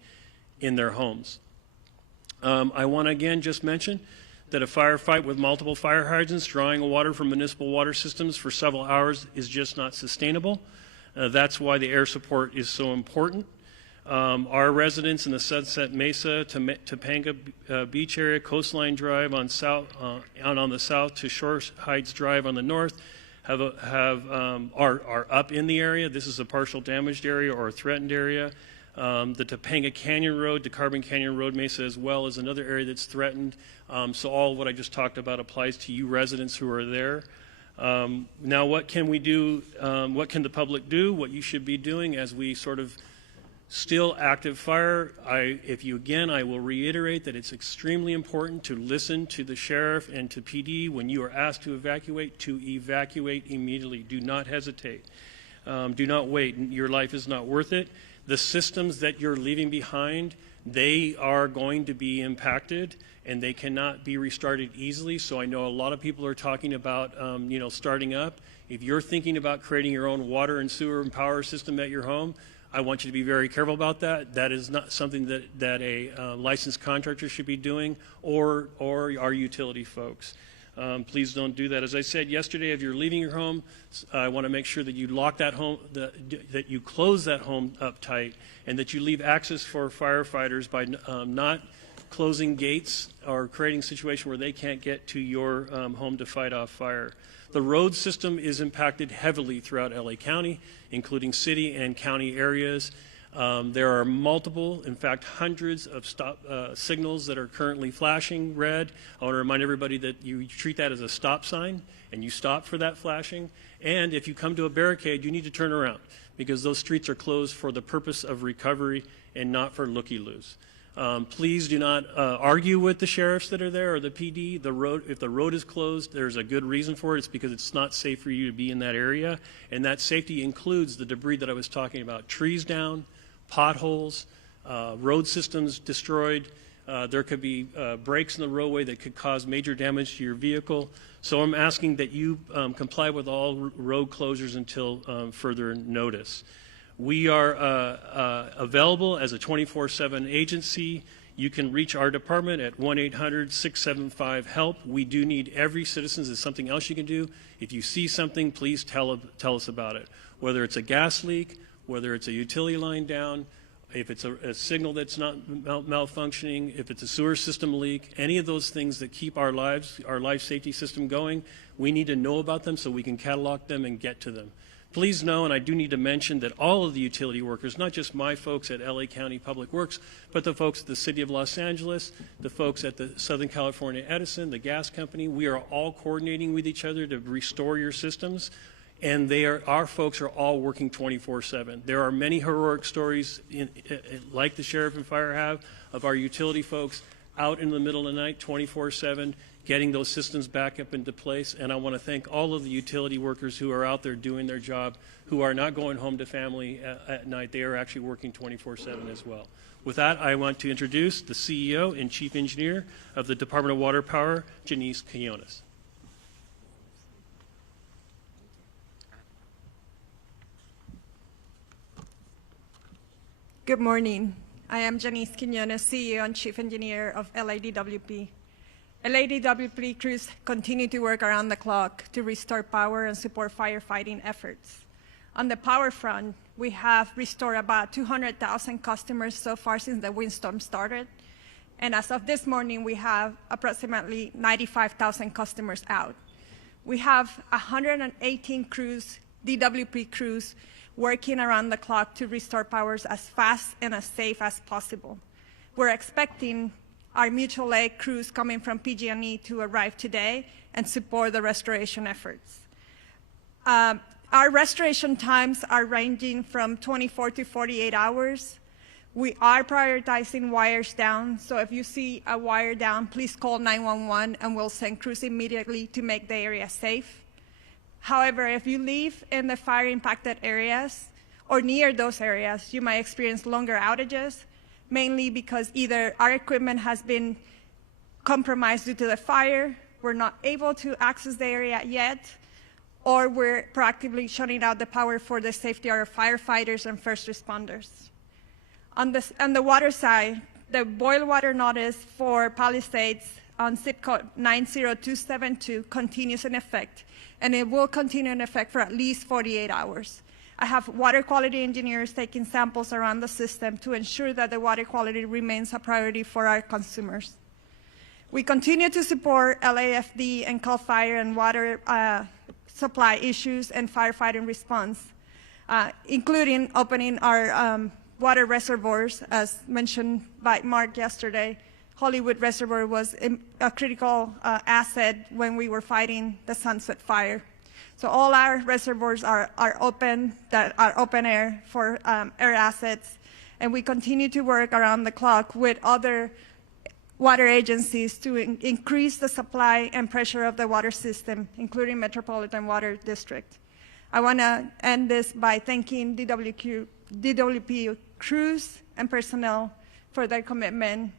in their homes. I want to again just mention that a firefight with multiple fire hydrants drawing water from municipal water systems for several hours is just not sustainable. That's why the air support is so important. Our residents in the Sunset Mesa, Topanga Beach area, Coastline Drive on the south to Shore Heights Drive on the north are up in the area. This is a partial damaged area or a threatened area. The Topanga Canyon Road, the Carbon Canyon Road Mesa as well is another area that's threatened. So all what I just talked about applies to you residents who are there. Now what can we do, what can the public do? What you should be doing as we sort of still active fire. I will reiterate that it's extremely important to listen to the sheriff and to PD when you are asked to evacuate immediately. Do not hesitate. Do not wait. Your life is not worth it. The systems that you're leaving behind, they are going to be impacted and they cannot be restarted easily. So I know a lot of people are talking about, starting up. If you're thinking about creating your own water and sewer and power system at your home, I want you to be very careful about that. That is not something that a licensed contractor should be doing or our utility folks. Please don't do that. As I said yesterday, if you're leaving your home, I want to make sure that you lock that home, that you close that home up tight, and that you leave access for firefighters by not closing gates or creating a situation where they can't get to your home to fight off fire. The road system is impacted heavily throughout LA County, including city and county areas. There are multiple, in fact, hundreds of stop signals that are currently flashing red. I want to remind everybody that you treat that as a stop sign and you stop for that flashing. And if you come to a barricade, you need to turn around because those streets are closed for the purpose of recovery and not for looky-loos. Please do not argue with the sheriffs that are there or the PD. If the road is closed, there's a good reason for it. It's because it's not safe for you to be in that area. And that safety includes the debris that I was talking about. Trees down, potholes, road systems destroyed. There could be breaks in the roadway that could cause major damage to your vehicle. So I'm asking that you comply with all road closures until further notice. We are available as a 24/7 agency. You can reach our department at 1-800-675-HELP. We do need every citizen. There's something else you can do. If you see something, please tell us about it. Whether it's a gas leak, whether it's a utility line down, if it's a signal that's not malfunctioning, if it's a sewer system leak, any of those things that keep our life safety system going, we need to know about them so we can catalog them and get to them. Please know, and I do need to mention, that all of the utility workers, not just my folks at LA County Public Works, but the folks at the City of Los Angeles, the folks at the Southern California Edison, the gas company, we are all coordinating with each other to restore your systems. And our folks are all working 24/7. There are many heroic stories, like the sheriff and fire have, of our utility folks out in the middle of the night, 24/7, getting those systems back up into place. And I want to thank all of the utility workers who are out there doing their job, who are not going home to family at night. They are actually working 24/7 as well. With that, I want to introduce the CEO and Chief Engineer of the Department of Water Power, Janice Quinones. Good morning. I am Janice Quinones, CEO and Chief Engineer of LIDWP. LADWP crews continue to work around the clock to restore power and support firefighting efforts. On the power front, we have restored about 200,000 customers so far since the windstorm started. And as of this morning, we have approximately 95,000 customers out. We have 118 crews, DWP crews, working around the clock to restore powers as fast and as safe as possible. We're expecting our mutual aid crews coming from PG&E to arrive today and support the restoration efforts. Our restoration times are ranging from 24 to 48 hours. We are prioritizing wires down, so if you see a wire down, please call 911 and we'll send crews immediately to make the area safe. However, if you live in the fire-impacted areas or near those areas, you might experience longer outages, mainly because either our equipment has been compromised due to the fire, we're not able to access the area yet, or we're proactively shutting out the power for the safety of our firefighters and first responders. On the water side, the boil water notice for Palisades on zip code 90272 continues in effect, and it will continue in effect for at least 48 hours. I have water quality engineers taking samples around the system to ensure that the water quality remains a priority for our consumers. We continue to support LAFD and CAL FIRE and water supply issues and firefighting response, including opening our water reservoirs, as mentioned by Mark yesterday. Hollywood Reservoir was a critical asset when we were fighting the Sunset Fire. So all our reservoirs are open, that are open air for air assets, and we continue to work around the clock with other water agencies to increase the supply and pressure of the water system, including Metropolitan Water District. I want to end this by thanking DWP crews and personnel for their commitment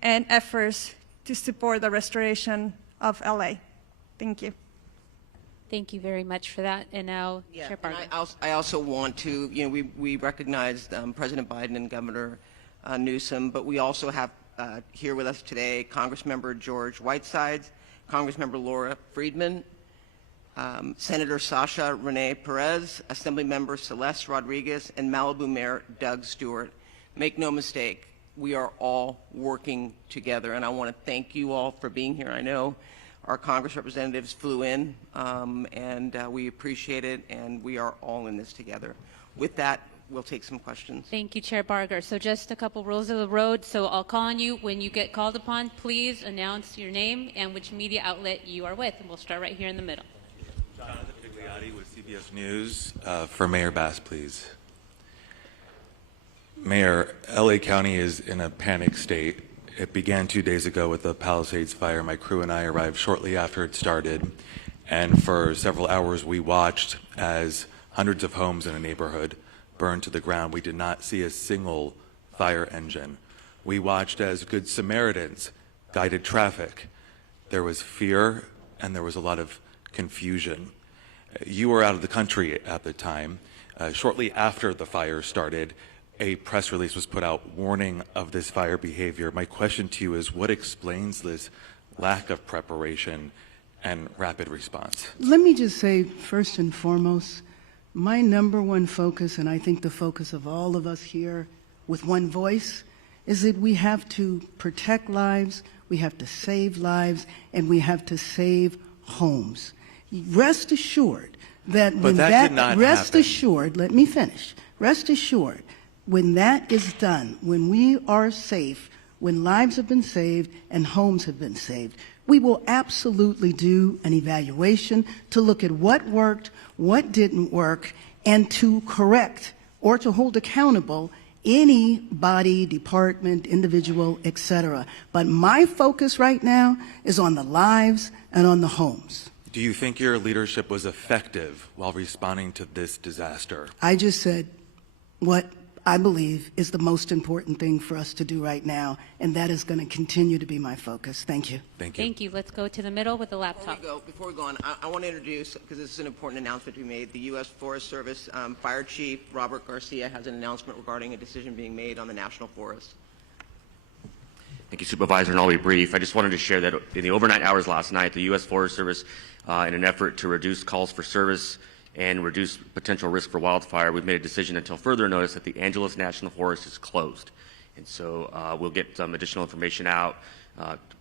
and efforts to support the restoration of LA. Thank you. Thank you very much for that. And now, Chair Barker. I also want to, we recognized President Biden and Governor Newsom, but we also have here with us today Congressmember George Whitesides, Congressmember Laura Friedman, Senator Sasha Renee Perez, Assemblymember Celeste Rodriguez, and Malibu Mayor Doug Stewart. Make no mistake, we are all working together, and I want to thank you all for being here. I know our Congress representatives flew in, and we appreciate it, and we are all in this together. With that, we'll take some questions. Thank you, Chair Barker. So just a couple rules of the road. So I'll call on you. When you get called upon, please announce your name and which media outlet you are with. And we'll start right here in the middle. Jonathan Pigliotti with CBS News. For Mayor Bass, please. Mayor, LA County is in a panic state. It began 2 days ago with the Palisades fire. My crew and I arrived shortly after it started. And for several hours, we watched as hundreds of homes in a neighborhood burned to the ground. We did not see a single fire engine. We watched as Good Samaritans guided traffic. There was fear and there was a lot of confusion. You were out of the country at the time. Shortly after the fire started, a press release was put out warning of this fire behavior. My question to you is, what explains this lack of preparation and rapid response? Let me just say, first and foremost, my number one focus, and I think the focus of all of us here with one voice, is that we have to protect lives, we have to save lives, and we have to save homes. Rest assured that when rest assured, let me finish. Rest assured, when that is done, when we are safe, when lives have been saved and homes have been saved, we will absolutely do an evaluation to look at what worked, what didn't work, and to correct or to hold accountable any body, department, individual, etc. But my focus right now is on the lives and on the homes. Do you think your leadership was effective while responding to this disaster? I just said what I believe is the most important thing for us to do right now, and that is going to continue to be my focus. Thank you. Thank you. Thank you. Let's go to the middle with the laptop. Before we go on, I want to introduce, because this is an important announcement to be made, the U.S. Forest Service Fire Chief Robert Garcia has an announcement regarding a decision being made on the National Forest. Thank you, Supervisor, and I'll be brief. I just wanted to share that in the overnight hours last night, the U.S. Forest Service, in an effort to reduce calls for service and reduce potential risk for wildfire, we've made a decision until further notice that the Angeles National Forest is closed. And so we'll get some additional information out,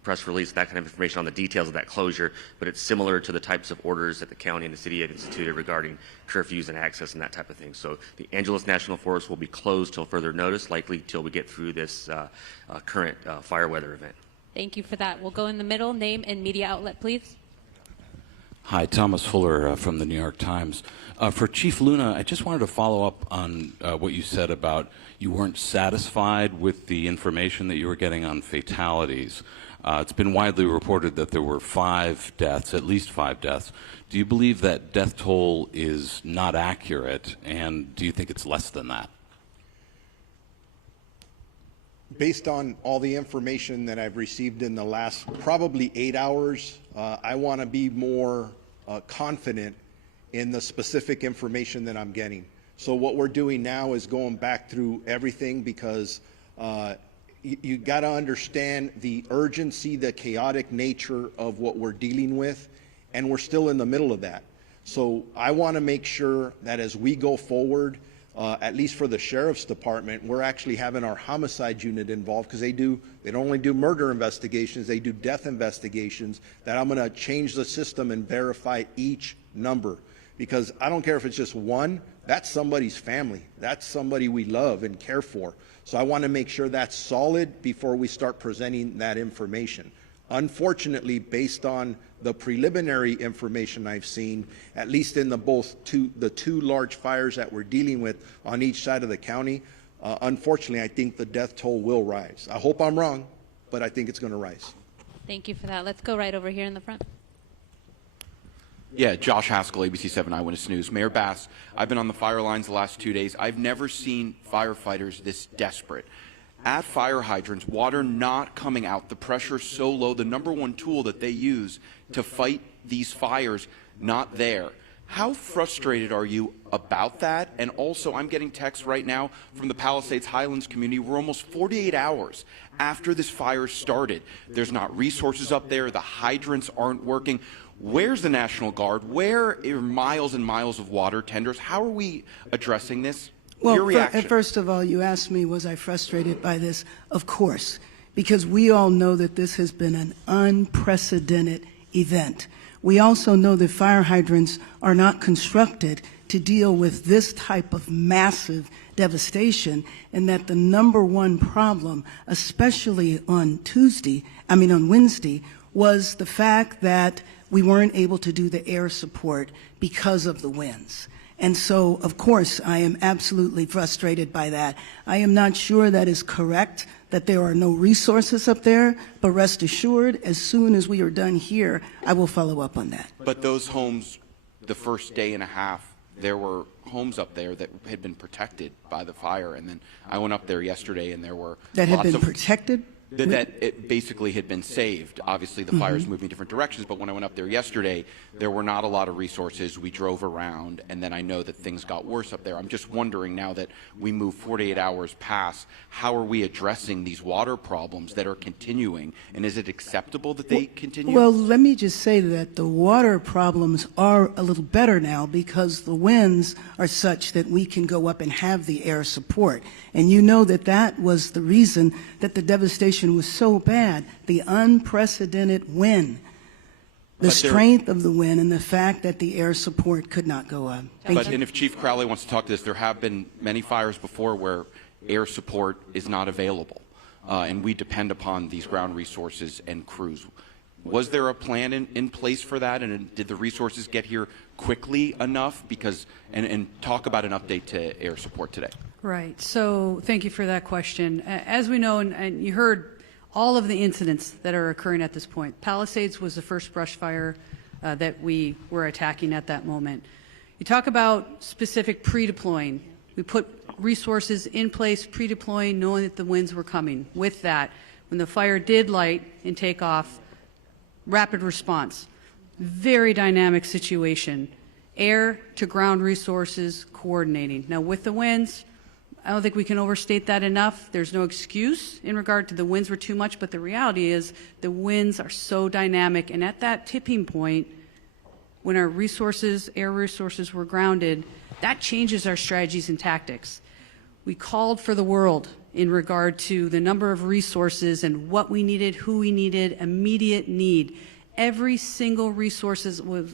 press release, that kind of information on the details of that closure, but it's similar to the types of orders that the county and the city have instituted regarding curfews and access and that type of thing. So the Angeles National Forest will be closed till further notice, likely till we get through this current fire weather event. Thank you for that. We'll go in the middle. Name and media outlet, please. Hi, Thomas Fuller from the New York Times. For Chief Luna, I just wanted to follow up on what you said about you weren't satisfied with the information that you were getting on fatalities. It's been widely reported that there were 5 deaths, at least 5 deaths. Do you believe that death toll is not accurate, and do you think it's less than that? Based on all the information that I've received in the last probably 8 hours, I want to be more confident in the specific information that I'm getting. So what we're doing now is going back through everything because you got to understand the urgency, the chaotic nature of what we're dealing with, and we're still in the middle of that. So I want to make sure that as we go forward, at least for the Sheriff's Department, we're actually having our homicide unit involved because they don't only do murder investigations, they do death investigations, that I'm going to change the system and verify each number. Because I don't care if it's just one, that's somebody's family. That's somebody we love and care for. So I want to make sure that's solid before we start presenting that information. Unfortunately, based on the preliminary information I've seen, at least in the two large fires that we're dealing with on each side of the county, unfortunately, I think the death toll will rise. I hope I'm wrong, but I think it's going to rise. Thank you for that. Let's go right over here in the front. Yeah, Josh Haskell, ABC 7 Eyewitness News. Mayor Bass, I've been on the fire lines the last 2 days. I've never seen firefighters this desperate. At fire hydrants, water not coming out, the pressure so low, the #1 tool that they use to fight these fires, not there. How frustrated are you about that? And also, I'm getting texts right now from the Palisades Highlands community. We're almost 48 hours after this fire started. There's not resources up there. The hydrants aren't working. Where's the National Guard? Where are miles and miles of water tenders? How are we addressing this? Your reaction. First of all, you asked me, was I frustrated by this? Of course, because we all know that this has been an unprecedented event. We also know that fire hydrants are not constructed to deal with this type of massive devastation, and that the #1 problem, especially on Wednesday, was the fact that we weren't able to do the air support because of the winds. And so, of course, I am absolutely frustrated by that. I am not sure that is correct, that there are no resources up there, but rest assured, as soon as we are done here, I will follow up on that. But those homes, the first day and a half, there were homes up there that had been protected by the fire. And then I went up there yesterday and there were that had been protected? That it basically had been saved. Obviously, the fire's moving in different directions, but when I went up there yesterday, there were not a lot of resources. We drove around, and then I know that things got worse up there. I'm just wondering, now that we move 48 hours past, how are we addressing these water problems that are continuing, and is it acceptable that they continue? Well, let me just say that the water problems are a little better now because the winds are such that we can go up and have the air support. And you know that that was the reason that the devastation was so bad, the unprecedented wind, the strength of the wind, and the fact that the air support could not go up. And if Chief Crowley wants to talk to this, there have been many fires before where air support is not available, and we depend upon these ground resources and crews. Was there a plan in place for that, and did the resources get here quickly enough? And talk about an update to air support today. Right. So thank you for that question. As we know, and you heard all of the incidents that are occurring at this point. Palisades was the first brush fire that we were attacking at that moment. You talk about specific pre-deploying. We put resources in place, pre-deploying, knowing that the winds were coming. With that, when the fire did light and take off, rapid response. Very dynamic situation. Air to ground resources coordinating. Now with the winds, I don't think we can overstate that enough. There's no excuse in regard to the winds were too much, but the reality is the winds are so dynamic, and at that tipping point, when our resources, air resources were grounded, that changes our strategies and tactics. We called for the world in regard to the number of resources and what we needed, who we needed, immediate need. Every single resource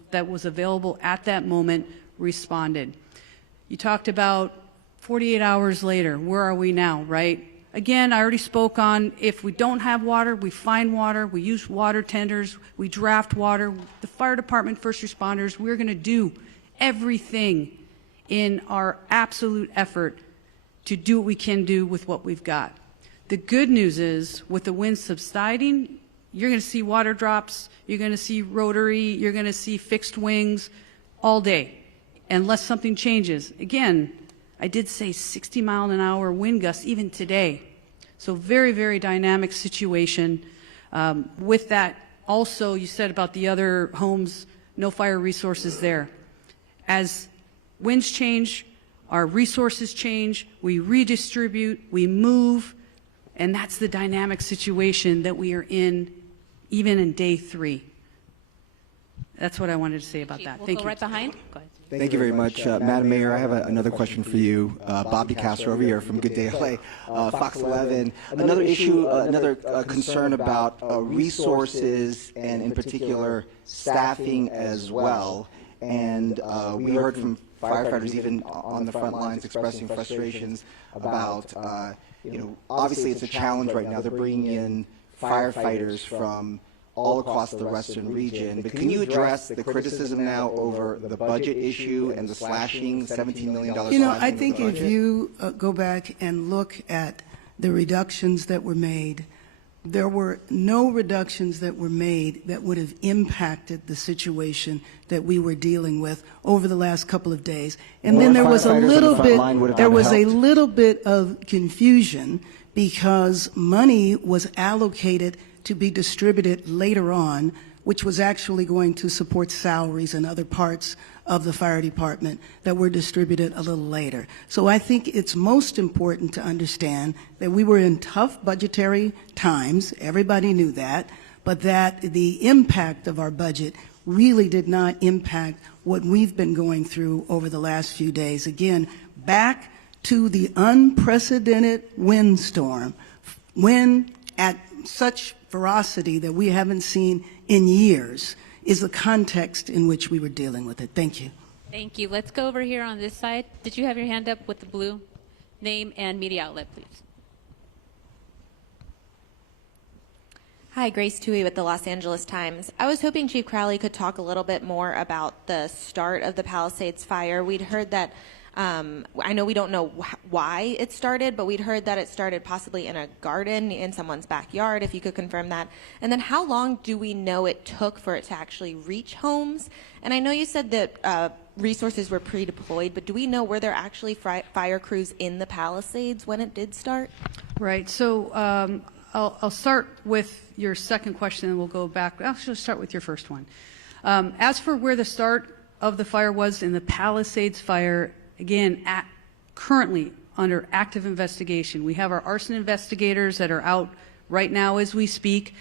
that was available at that moment responded. You talked about 48 hours later, where are we now, right? Again, I already spoke on if we don't have water, we find water, we use water tenders, we draft water. The fire department, first responders, we're going to do everything in our absolute effort to do what we can do with what we've got. The good news is, with the wind subsiding, you're going to see water drops, you're going to see rotary, you're going to see fixed wings all day, unless something changes. Again, I did say 60-mile-an-hour wind gusts even today. So very, very dynamic situation. With that, also, you said about the other homes, no fire resources there. As winds change, our resources change, we redistribute, we move, and that's the dynamic situation that we are in even in day 3. That's what I wanted to say about that. We'll Thank go you. right behind. Go ahead. Thank you very much. Madam Mayor, I have another question for you. Bob DeCastro over here from Good Day LA, Fox 11. Another issue, another concern about resources and in particular staffing as well. And we heard from firefighters even on the front lines expressing frustrations about, obviously it's a challenge right now. They're bringing in firefighters from all across the western region, but can you address the criticism now over the budget issue and the slashing, $17 million slashing? I think if you go back and look at the reductions that were made, there were no reductions that were made that would have impacted the situation that we were dealing with over the last couple of days. And then there was a little bit of confusion because money was allocated to be distributed later on, which was actually going to support salaries and other parts of the fire department that were distributed a little later. So I think it's most important to understand that we were in tough budgetary times, everybody knew that, but that the impact of our budget really did not impact what we've been going through over the last few days. Again, back to the unprecedented windstorm, wind at such ferocity that we haven't seen in years is the context in which we were dealing with it. Thank you. Thank you. Let's go over here on this side. Did you have your hand up with the blue? Name and media outlet, please. Hi, Grace Tui with the Los Angeles Times. I was hoping Chief Crowley could talk a little bit more about the start of the Palisades fire. We'd heard that, I know we don't know why it started, but we'd heard that it started possibly in a garden in someone's backyard, if you could confirm that. And then how long do we know it took for it to actually reach homes? And I know you said that resources were pre-deployed, but do we know were there actually fire crews in the Palisades when it did start? Right. So I'll start with your second question, and we'll go back. I'll just start with your first one. As for where the start of the fire was in the Palisades fire, again, currently under active investigation. We have our arson investigators that are out right now as we speak,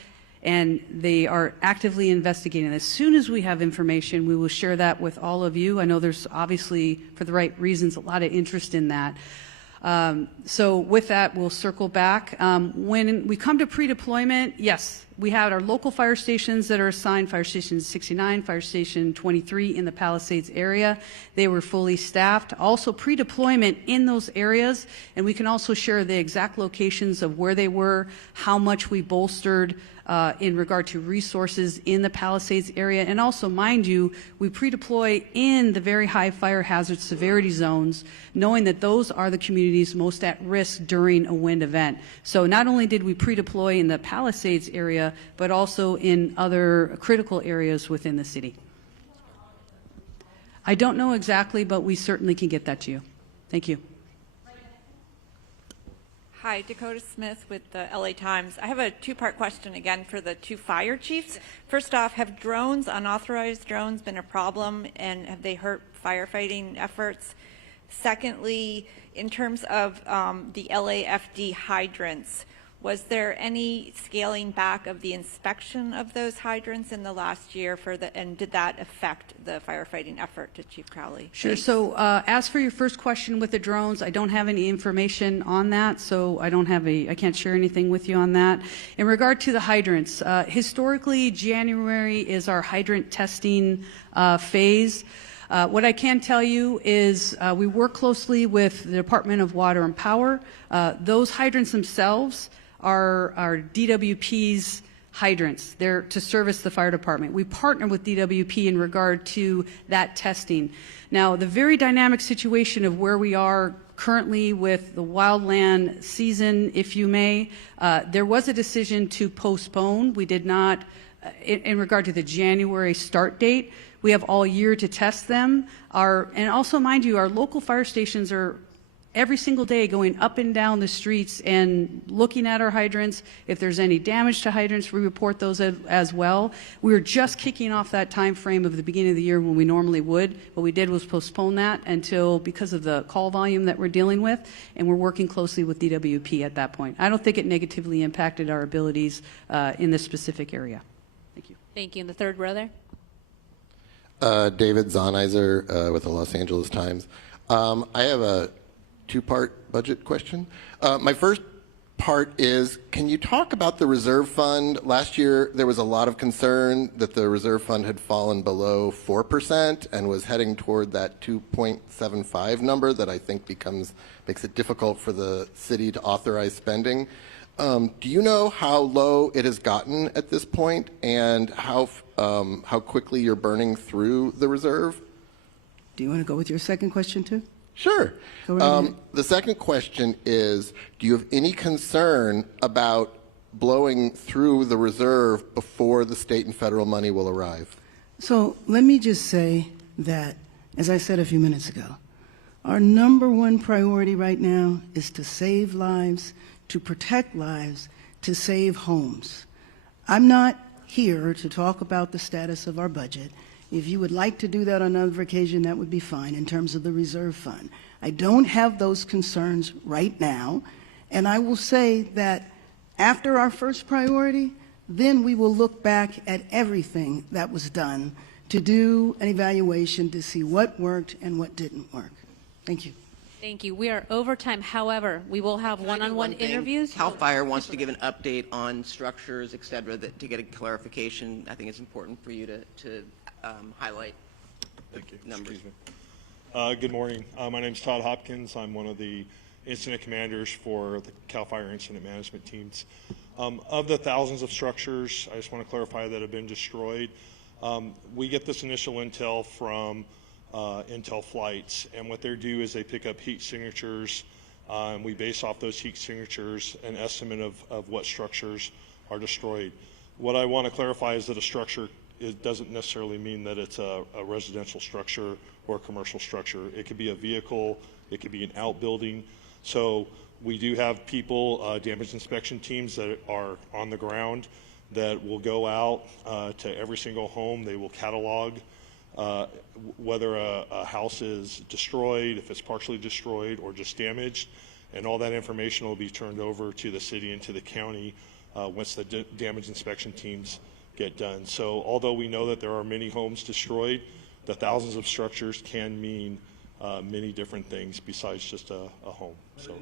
and they are actively investigating. As soon as we have information, we will share that with all of you. I know there's obviously, for the right reasons, a lot of interest in that. So with that, we'll circle back. When we come to pre-deployment, yes, we had our local fire stations that are assigned, Fire Station 69, Fire Station 23 in the Palisades area. They were fully staffed. Also pre-deployment in those areas, and we can also share the exact locations of where they were, how much we bolstered in regard to resources in the Palisades area. And also, mind you, we pre-deploy in the very high fire hazard severity zones, knowing that those are the communities most at risk during a wind event. So not only did we pre-deploy in the Palisades area, but also in other critical areas within the city. I don't know exactly, but we certainly can get that to you. Thank you. Hi, Dakota Smith with the LA Times. I have a two-part question again for the two fire chiefs. First off, have drones, unauthorized drones, been a problem, and have they hurt firefighting efforts? Secondly, in terms of the LAFD hydrants, was there any scaling back of the inspection of those hydrants in the last year and did that affect the firefighting effort, to Chief Crowley? Sure. Thanks. So as for your first question with the drones, I don't have any information on that, so I can't share anything with you on that. In regard to the hydrants, historically, January is our hydrant testing phase. What I can tell you is we work closely with the Department of Water and Power. Those hydrants themselves are DWP's hydrants. They're to service the fire department. We partner with DWP in regard to that testing. Now, the very dynamic situation of where we are currently with the wildland season, if you may, there was a decision to postpone. We did not, in regard to the January start date, we have all year to test them. And also, mind you, our local fire stations are every single day going up and down the streets and looking at our hydrants. If there's any damage to hydrants, we report those as well. We were just kicking off that time frame of the beginning of the year when we normally would. What we did was postpone that until, because of the call volume that we're dealing with, and we're working closely with DWP at that point. I don't think it negatively impacted our abilities in this specific area. Thank you. Thank you. In the third row there. David Zahnizer with the Los Angeles Times. I have a two-part budget question. My first part is, can you talk about the reserve fund? Last year, there was a lot of concern that the reserve fund had fallen below 4% and was heading toward that 2.75 number that I think makes it difficult for the city to authorize spending. Do you know how low it has gotten at this point and how quickly you're burning through the reserve? Do you want to go with your second question too? Sure. Go right ahead. The second question is, do you have any concern about blowing through the reserve before the state and federal money will arrive? So let me just say that, as I said a few minutes ago, our number one priority right now is to save lives, to protect lives, to save homes. I'm not here to talk about the status of our budget. If you would like to do that on another occasion, that would be fine in terms of the reserve fund. I don't have those concerns right now, and I will say that after our first priority, then we will look back at everything that was done to do an evaluation to see what worked and what didn't work. Thank you. Thank you. We are over time. However, we will have one-on-one interviews. CAL FIRE wants to give an update on structures, et cetera, to get a clarification. I think it's important for you to highlight the numbers. Excuse me. Good morning. My name is Todd Hopkins. I'm one of the incident commanders for the CAL FIRE incident management teams. Of the thousands of structures, I just want to clarify, that have been destroyed, we get this initial intel from intel flights, and what they do is they pick up heat signatures, and we base off those heat signatures an estimate of what structures are destroyed. What I want to clarify is that a structure doesn't necessarily mean that it's a residential structure or a commercial structure. It could be a vehicle, it could be an outbuilding. So we do have people, damage inspection teams that are on the ground that will go out to every single home. They will catalog whether a house is destroyed, if it's partially destroyed or just damaged, and all that information will be turned over to the city and to the county once the damage inspection teams get done. So although we know that there are many homes destroyed, the thousands of structures can mean many different things besides just a home. So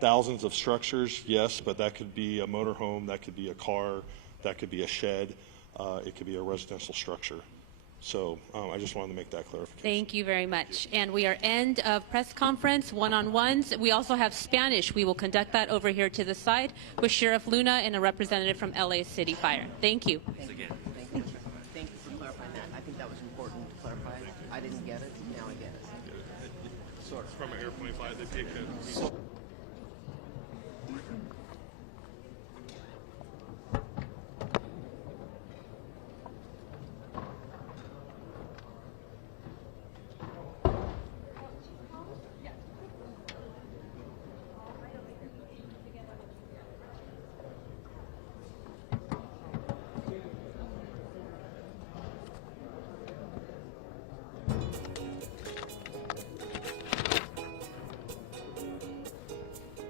thousands of structures, yes, but that could be a motorhome, that could be a car, that could be a shed, it could be a residential structure. So I just wanted to make that clarification. Thank you very much. And we are end of press conference, one-on-ones. We also have Spanish. We will conduct that over here to the side with Sheriff Luna and a representative from LA City Fire. Thank you. Thank you for clarifying that. I think that was important to clarify. I didn't get it. Now I get it. From an airplane flight, they pick it.